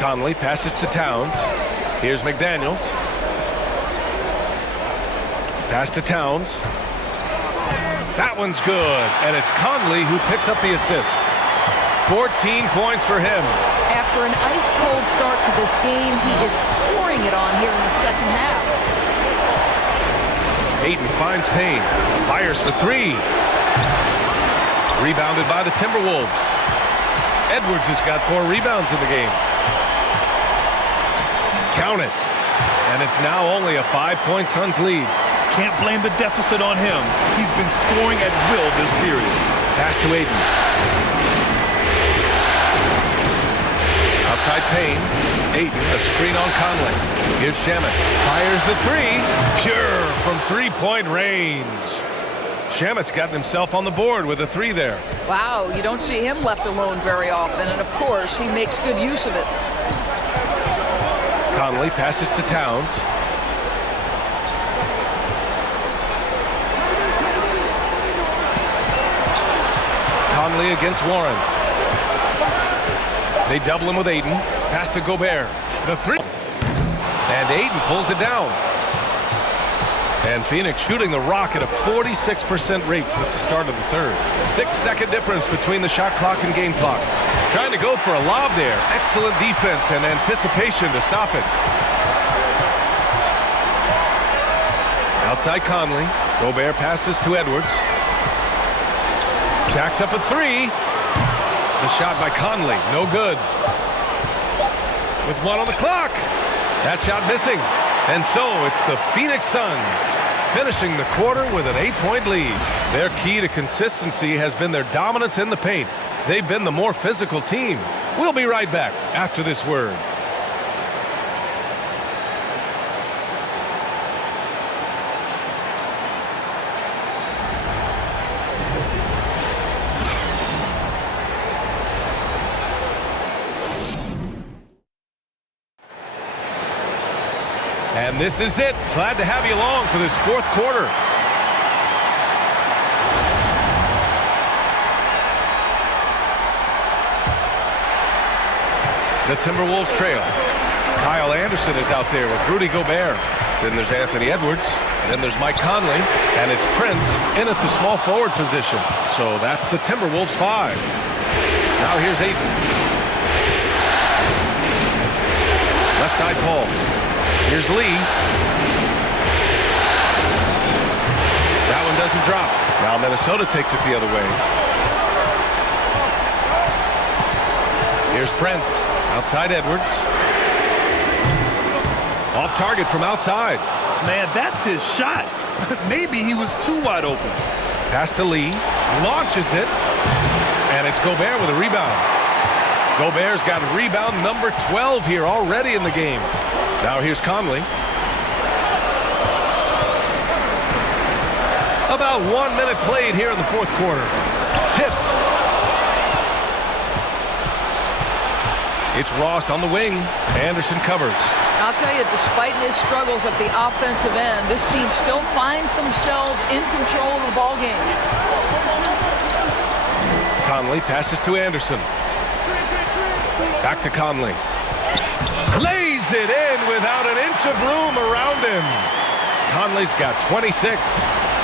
Conley passes to Towns. Here's McDaniels. Pass to Towns. That one's good, and it's Conley who picks up the assist. 14 points for him. After an ice-cold start to this game, he is pouring it on here in the second half. Ayton finds Payne. Fires for three. Rebounded by the Timberwolves. Edwards has got 4 rebounds in the game. Count it. And it's now only a 5-point Suns lead. Can't blame the deficit on him. He's been scoring at will this period. Pass to Ayton. Outside Payne. Ayton, a screen on Conley. Here's Shamet. Fires the three. Pure from three-point range. Shamet's gotten himself on the board with a 3 there. Wow, you don't see him left alone very often, and of course, he makes good use of it. Conley passes to Towns. Conley against Warren. They double him with Ayton. Pass to Gobert. The 3. And Ayton pulls it down. And Phoenix shooting the rock at a 46% rate since the start of the third. 6-second difference between the shot clock and game clock. Trying to go for a lob there. Excellent defense and anticipation to stop it. Outside Conley. Gobert passes to Edwards. Jacks up a 3. The shot by Conley. No good. With 1 on the clock. That shot missing. And so it's the Phoenix Suns finishing the quarter with an 8-point lead. Their key to consistency has been their dominance in the paint. They've been the more physical team. We'll be right back after this word. And this is it. Glad to have you along for this fourth quarter. The Timberwolves trail. Kyle Anderson is out there with Rudy Gobert. Then there's Anthony Edwards. Then there's Mike Conley. And it's Prince in at the small forward position. So that's the Timberwolves 5. Now here's Ayton. Left side Paul. Here's Lee. That one doesn't drop. Now Minnesota takes it the other way. Here's Prince. Outside Edwards. Off target from outside. Man, that's his shot. Maybe he was too wide open. Pass to Lee. Launches it. And it's Gobert with a rebound. Gobert's got rebound number 12 here already in the game. Now here's Conley. About 1 minute played here in the fourth quarter. Tipped. It's Ross on the wing. Anderson covers. I'll tell you, despite his struggles at the offensive end, this team still finds themselves in control of the ball game. Conley passes to Anderson. Back to Conley. Lays it in without an inch of room around him. Conley's got 26.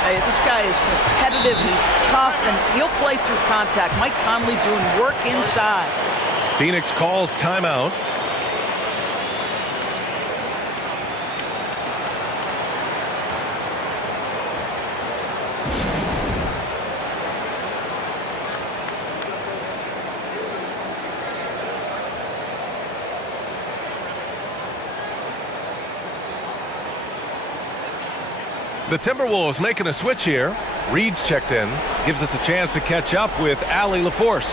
Hey, this guy is competitive, he's tough, and he'll play through contact. Mike Conley doing work inside. Phoenix calls timeout. The Timberwolves making a switch here. Reed's checked in. Gives us a chance to catch up with Allie LaForce.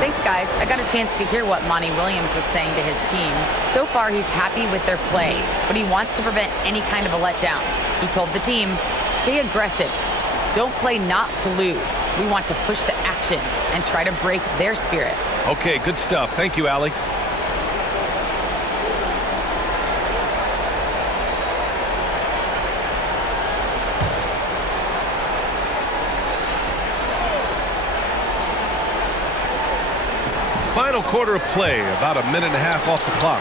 Thanks, guys. I got a chance to hear what Monty Williams was saying to his team. So far, he's happy with their play, but he wants to prevent any kind of a letdown. He told the team, stay aggressive. Don't play not to lose. We want to push the action and try to break their spirit. Okay, good stuff. Thank you, Allie. Final quarter of play, about a minute and a half off the clock.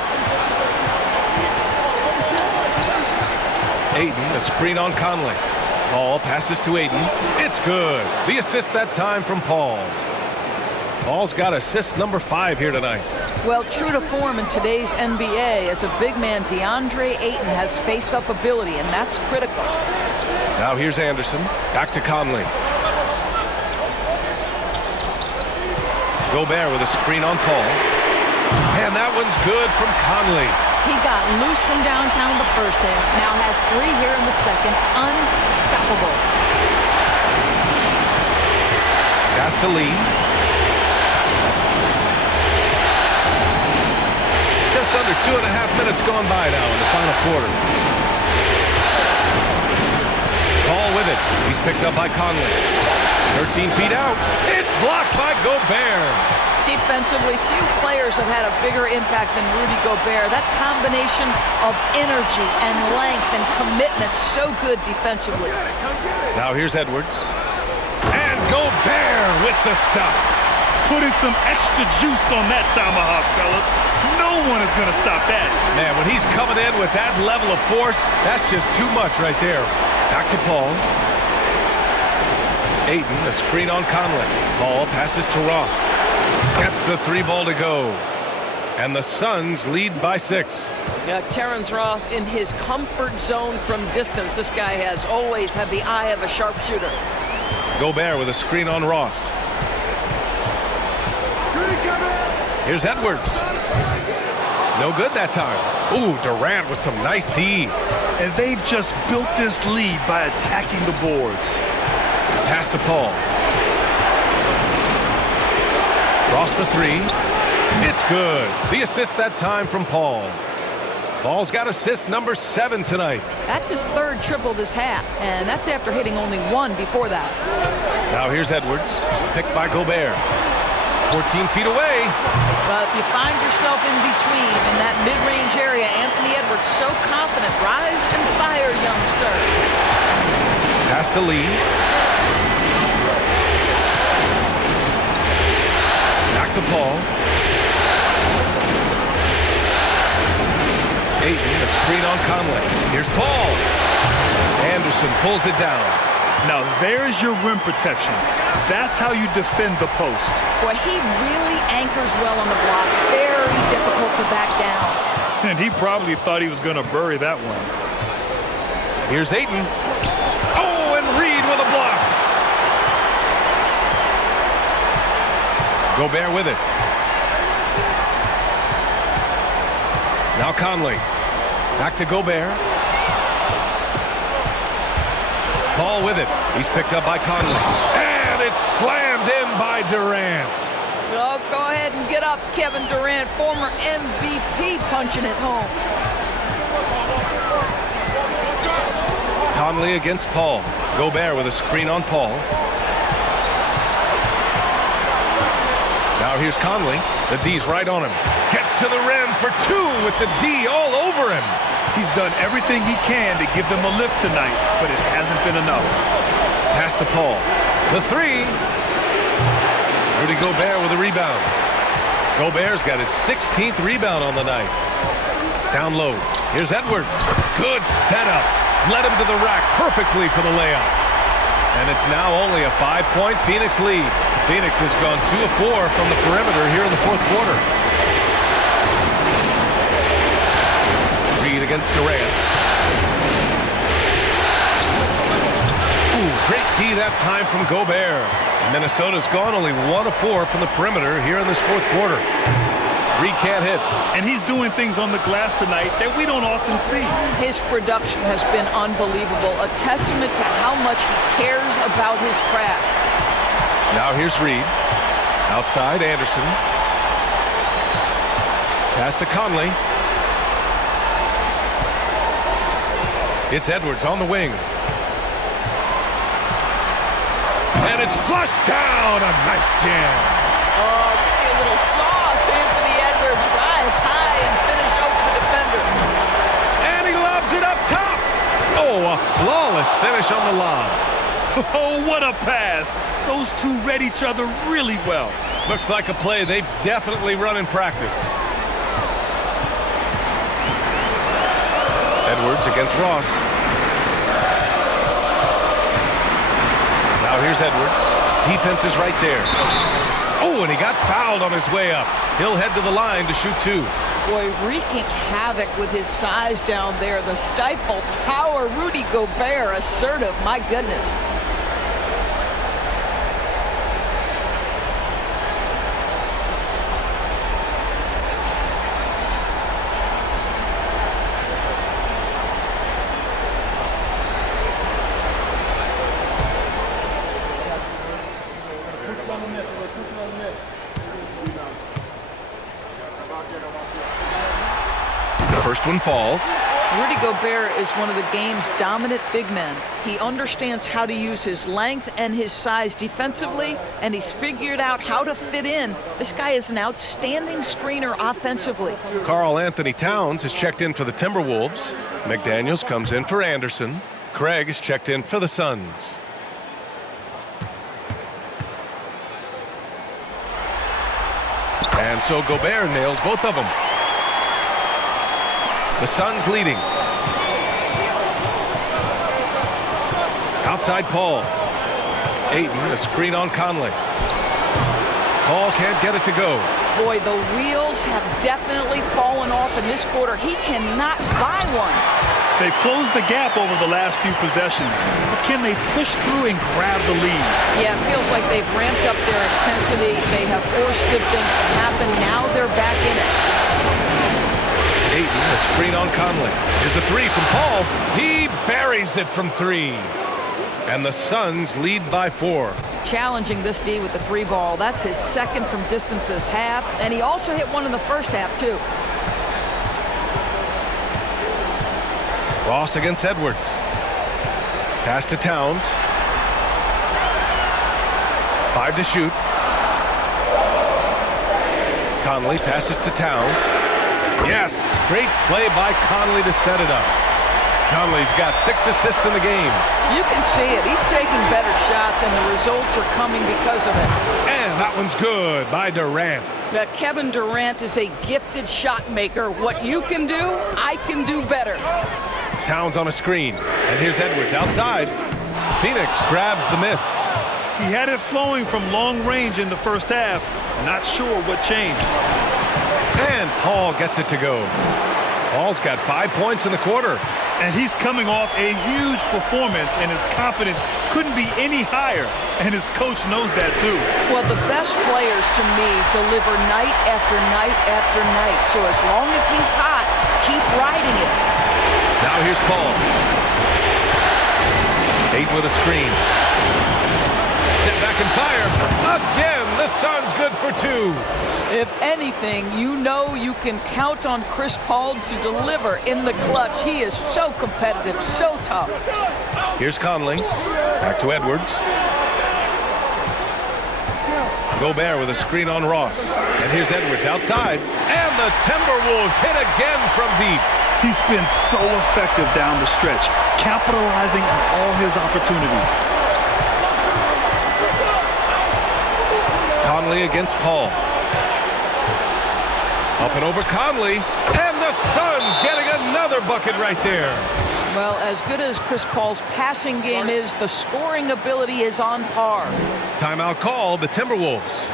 Ayton, a screen on Conley. Paul passes to Ayton. It's good. The assist that time from Paul. Paul's got assist number 5 here tonight. Well, true to form in today's NBA, as a big man, DeAndre Ayton has face-up ability, and that's critical. Now here's Anderson. Back to Conley. Gobert with a screen on Paul. And that one's good from Conley. He got loose from downtown in the first half, now has 3 here in the second. Unstoppable. Pass to Lee. Just under 2.5 minutes gone by now in the final quarter. Paul with it. He's picked up by Conley. 13 feet out. It's blocked by Gobert. Defensively, few players have had a bigger impact than Rudy Gobert. That combination of energy and length and commitment, so good defensively. Now here's Edwards. And Gobert with the stuff. Put in some extra juice on that tomahawk, fellas. No one is going to stop that. Man, when he's coming in with that level of force, that's just too much right there. Back to Paul. Ayton, a screen on Conley. Paul passes to Ross. Gets the 3 ball to go. And the Suns lead by 6. Yeah, Terrence Ross in his comfort zone from distance. This guy has always had the eye of a sharpshooter. Gobert with a screen on Ross. Here's Edwards. No good that time. Ooh, Durant with some nice D. And they've just built this lead by attacking the boards. Pass to Paul. Ross for 3. It's good. The assist that time from Paul. Paul's got assist number 7 tonight. That's his 3rd triple this half, and that's after hitting only 1 before that. Now here's Edwards, picked by Gobert. 14 feet away. But if you find yourself in between in that mid-range area, Anthony Edwards so confident. Rise and fire, young sir. Pass to Lee. Back to Paul. Ayton, a screen on Conley. Here's Paul. Anderson pulls it down. Now there's your rim protection. That's how you defend the post. Boy, he really anchors well on the block. Very difficult to back down. And he probably thought he was going to bury that one. Here's Ayton. Oh, and Reed with a block. Gobert with it. Now Conley. Back to Gobert. Paul with it. He's picked up by Conley. And it's slammed in by Durant. Oh, go ahead and get up, Kevin Durant, former MVP, punching it home. Conley against Paul. Gobert with a screen on Paul. Now here's Conley. The D's right on him. Gets to the rim for 2 with the D all over him. He's done everything he can to give them a lift tonight, but it hasn't been enough. Pass to Paul. The 3. Rudy Gobert with a rebound. Gobert's got his 16th rebound on the night. Down low. Here's Edwards. Good setup. Led him to the rack perfectly for the layup. And it's now only a 5-point Phoenix lead. Phoenix has gone 2 of 4 from the perimeter here in the 4th quarter. Reed against Durant. Ooh, great D that time from Gobert. Minnesota's gone only 1 of 4 from the perimeter here in this 4th quarter. Reed can't hit. And he's doing things on the glass tonight that we don't often see. His production has been unbelievable, a testament to how much he cares about his craft. Now here's Reed. Outside, Anderson. Pass to Conley. It's Edwards on the wing. And it's flushed down. A nice jam. Oh, a little sauce. Anthony Edwards rise high and finish over the defender. And he lobs it up top. Oh, a flawless finish on the lob. Oh, what a pass. Those 2 read each other really well. Looks like a play they've definitely run in practice. Edwards against Ross. Now here's Edwards. Defense is right there. Oh, and he got fouled on his way up. He'll head to the line to shoot 2. Boy, wreaking havoc with his size down there. The stifle tower, Rudy Gobert, assertive, my goodness. First one falls. Rudy Gobert is one of the game's dominant big men. He understands how to use his length and his size defensively, and he's figured out how to fit in. This guy is an outstanding screener offensively. Karl Anthony Towns has checked in for the Timberwolves. McDaniels comes in for Anderson. Craig is checked in for the Suns. And so Gobert nails both of them. The Suns leading. Outside Paul. Ayton, a screen on Conley. Paul can't get it to go. Boy, the wheels have definitely fallen off in this quarter. He cannot buy one. They've closed the gap over the last few possessions. But can they push through and grab the lead? Yeah, it feels like they've ramped up their intensity. They have forced good things to happen. Now they're back in it. Ayton, a screen on Conley. Here's a 3 from Paul. He buries it from 3. And the Suns lead by 4. Challenging this D with the 3 ball. That's his second from distance this half. And he also hit one in the first half, too. Ross against Edwards. Pass to Towns. 5 to shoot. Conley passes to Towns. Yes, great play by Conley to set it up. Conley's got 6 assists in the game. You can see it. He's taking better shots, and the results are coming because of it. And that one's good by Durant. Kevin Durant is a gifted shot maker. What you can do, I can do better. Towns on a screen. And here's Edwards outside. Phoenix grabs the miss. He had it flowing from long range in the first half. Not sure what changed. And Paul gets it to go. Paul's got 5 points in the quarter. And he's coming off a huge performance, and his confidence couldn't be any higher. And his coach knows that, too. Well, the best players, to me, deliver night after night after night. So as long as he's hot, keep riding it. Now here's Paul. 8 with a screen. Step back and fire. Again, the Suns good for 2. If anything, you know you can count on Chris Paul to deliver in the clutch. He is so competitive, so tough. Here's Conley. Back to Edwards. Gobert with a screen on Ross. And here's Edwards outside. And the Timberwolves hit again from deep. He's been so effective down the stretch, capitalizing on all his opportunities. Conley against Paul. Up and over Conley, and the Suns getting another bucket right there. Well, as good as Chris Paul's passing game is, the scoring ability is on par. Timeout call, the Timberwolves.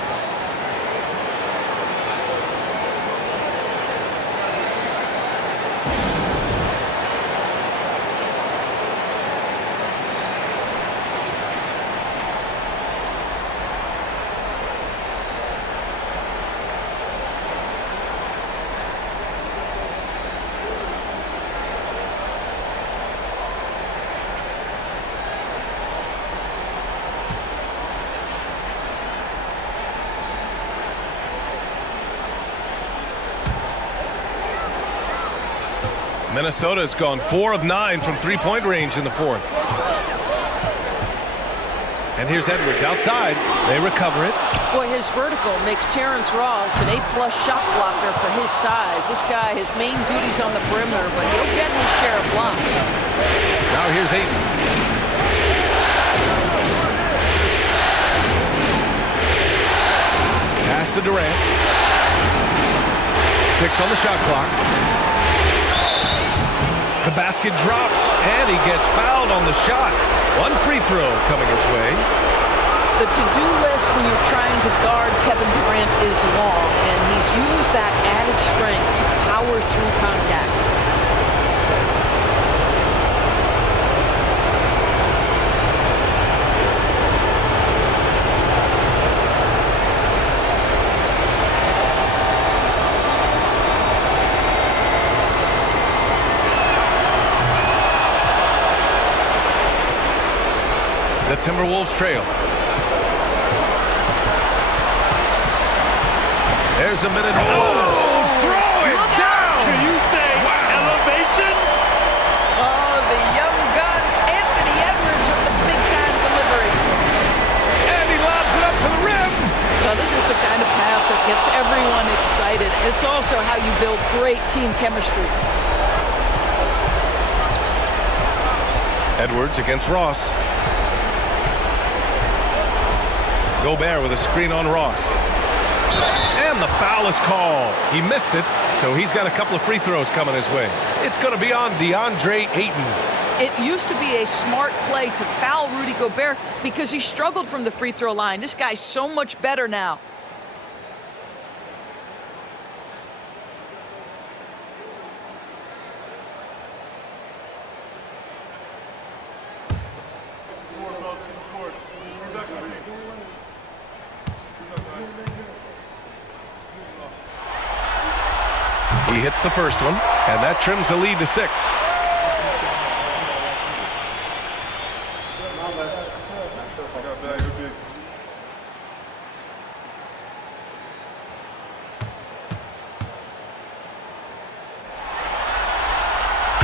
Minnesota's gone 4 of 9 from three-point range in the 4th. And here's Edwards outside. They recover it. Boy, his vertical makes Terrence Ross an A+ shot blocker for his size. This guy, his main duty's on the perimeter, but he'll get his share of blocks. Now here's Ayton. Pass to Durant. 6 on the shot clock. The basket drops, and he gets fouled on the shot. One free throw coming his way. The to-do list when you're trying to guard Kevin Durant is long, and he's used that added strength to power through contact. The Timberwolves trail. There's a minute. Oh, throw it Look down! out. Can you say elevation? Oh, the young gun, Anthony Edwards with the big-time delivery. And he lobs it up to the rim. Well, this is the kind of pass that gets everyone excited. It's also how you build great team chemistry. Edwards against Ross. Gobert with a screen on Ross. And the foul is called. He missed it, so he's got a couple of free throws coming his way. It's going to be on DeAndre Ayton. It used to be a smart play to foul Rudy Gobert because he struggled from the free throw line. This guy's so much better now. He hits the first one, and that trims the lead to 6.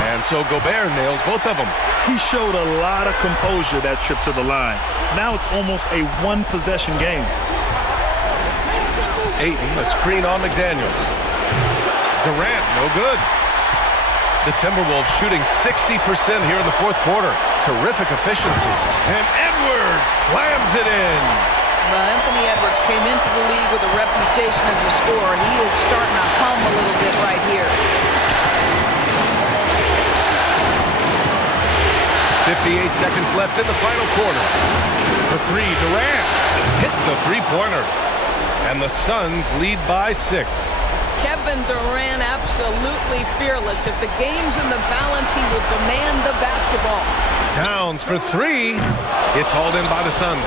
And so Gobert nails both of them. He showed a lot of composure that trip to the line. Now it's almost a one-possession game. Ayton, a screen on McDaniels. Durant, no good. The Timberwolves shooting 60% here in the fourth quarter. Terrific efficiency. And Edwards slams it in. Well, Anthony Edwards came into the league with a reputation as a scorer. He is starting to hum a little bit right here. 58 seconds left in the final quarter. For three, Durant hits the three-pointer. And the Suns lead by 6. Kevin Durant absolutely fearless. If the game's in the balance, he will demand the basketball. Towns for 3. It's hauled in by the Suns.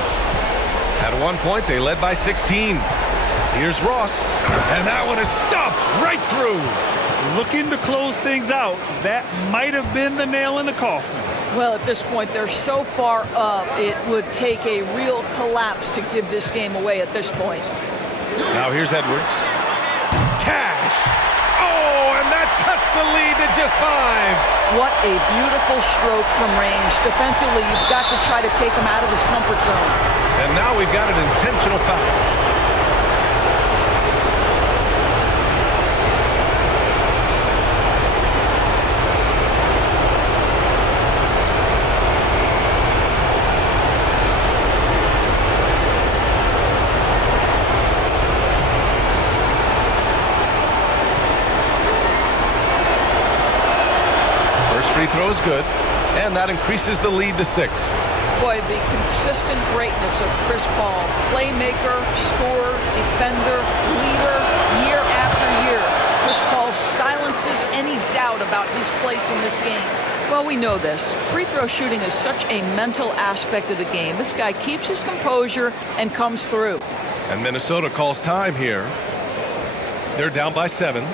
At one point, they led by 16. Here's Ross. And that one is stuffed right through. Looking to close things out. That might have been the nail in the coffin. Well, at this point, they're so far up, it would take a real collapse to give this game away at this point. Now here's Edwards. Cash. Oh, and that cuts the lead to just 5. What a beautiful stroke from range. Defensively, you've got to try to take him out of his comfort zone. And now we've got an intentional foul. Free throw is good, and that increases the lead to 6. Boy, the consistent greatness of Chris Paul, playmaker, scorer, defender, leader, year after year. Chris Paul silences any doubt about his place in this game. Well, we know this. Free throw shooting is such a mental aspect of the game. This guy keeps his composure and comes through. And Minnesota calls time here. They're down by 7.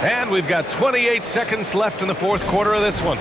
And we've got 28 seconds left in the fourth quarter of this one.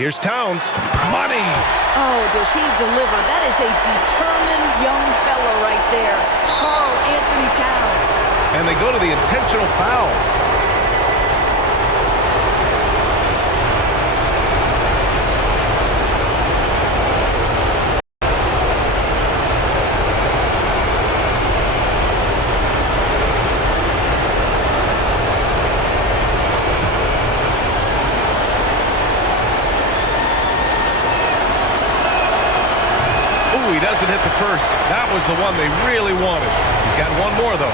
Here's Towns. Money! Oh, does he deliver? That is a determined, young fella right there, Karl Anthony Towns. And they go to the intentional foul. He doesn't hit the first. That was the one they really wanted. He's got one more, though.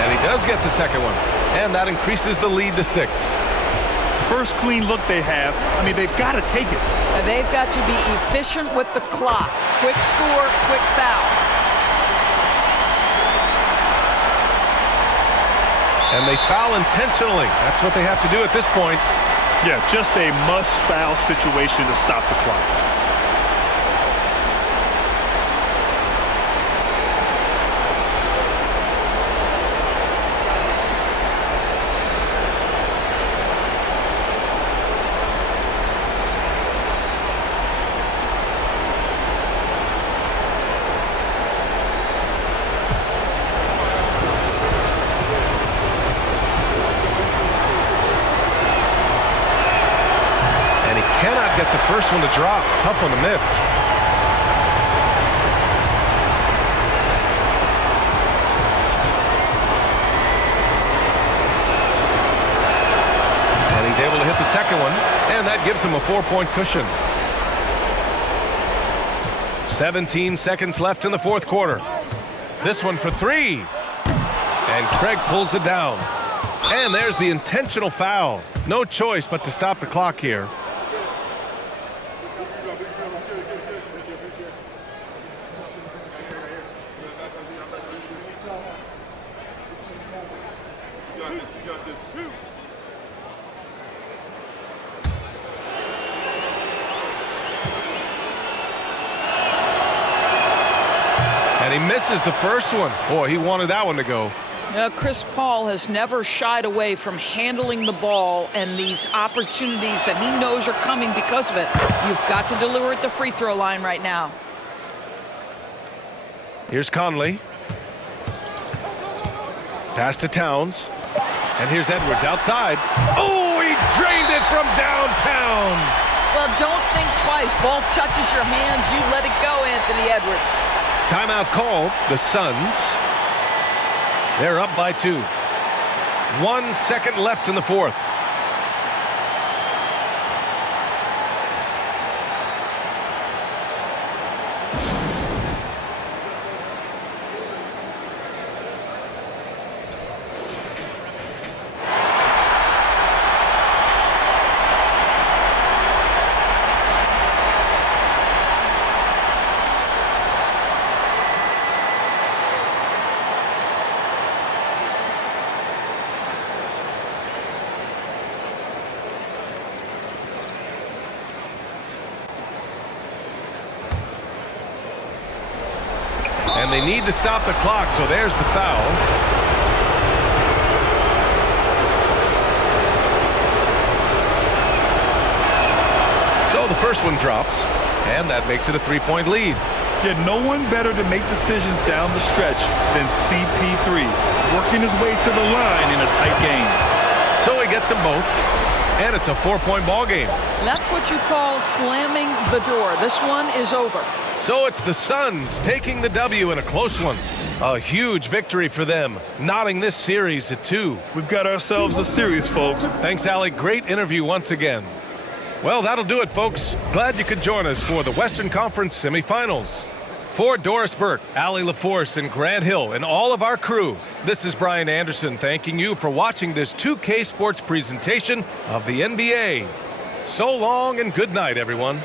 And he does get the second one. And that increases the lead to 6. First clean look they have. I mean, they've got to take it. And they've got to be efficient with the clock. Quick score, quick foul. And they foul intentionally. That's what they have to do at this point. Yeah, just a must-foul situation to stop the clock. Get the first one to drop. Tough one to miss. And he's able to hit the second one, and that gives him a 4-point cushion. 17 seconds left in the fourth quarter. This one for 3. And Craig pulls it down. And there's the intentional foul. No choice but to stop the clock here. And he misses the first one. Boy, he wanted that one to go. Chris Paul has never shied away from handling the ball and these opportunities that he knows are coming because of it. You've got to deliver at the free throw line right now. Here's Conley. Pass to Towns. And here's Edwards outside. Oh, he drained it from downtown. Well, don't think twice. Ball touches your hands, you let it go, Anthony Edwards. Timeout called. The Suns. They're up by 2. 1 second left in the fourth. And they need to stop the clock, so there's the foul. So the first one drops, and that makes it a 3-point lead. Yeah, no one better to make decisions down the stretch than CP3, working his way to the line in a tight game. So he gets them both, and it's a 4-point ball game. That's what you call slamming the door. This one is over. So it's the Suns taking the W in a close one. A huge victory for them, knotting this series at 2. We've got ourselves a series, folks. Thanks, Allie. Great interview once again. Well, that'll do it, folks. Glad you could join us for the Western Conference semifinals. For Doris Burke, Allie LaForce, and Grant Hill, and all of our crew, this is Brian Anderson thanking you for watching this 2K Sports presentation of the NBA. So long and good night, everyone.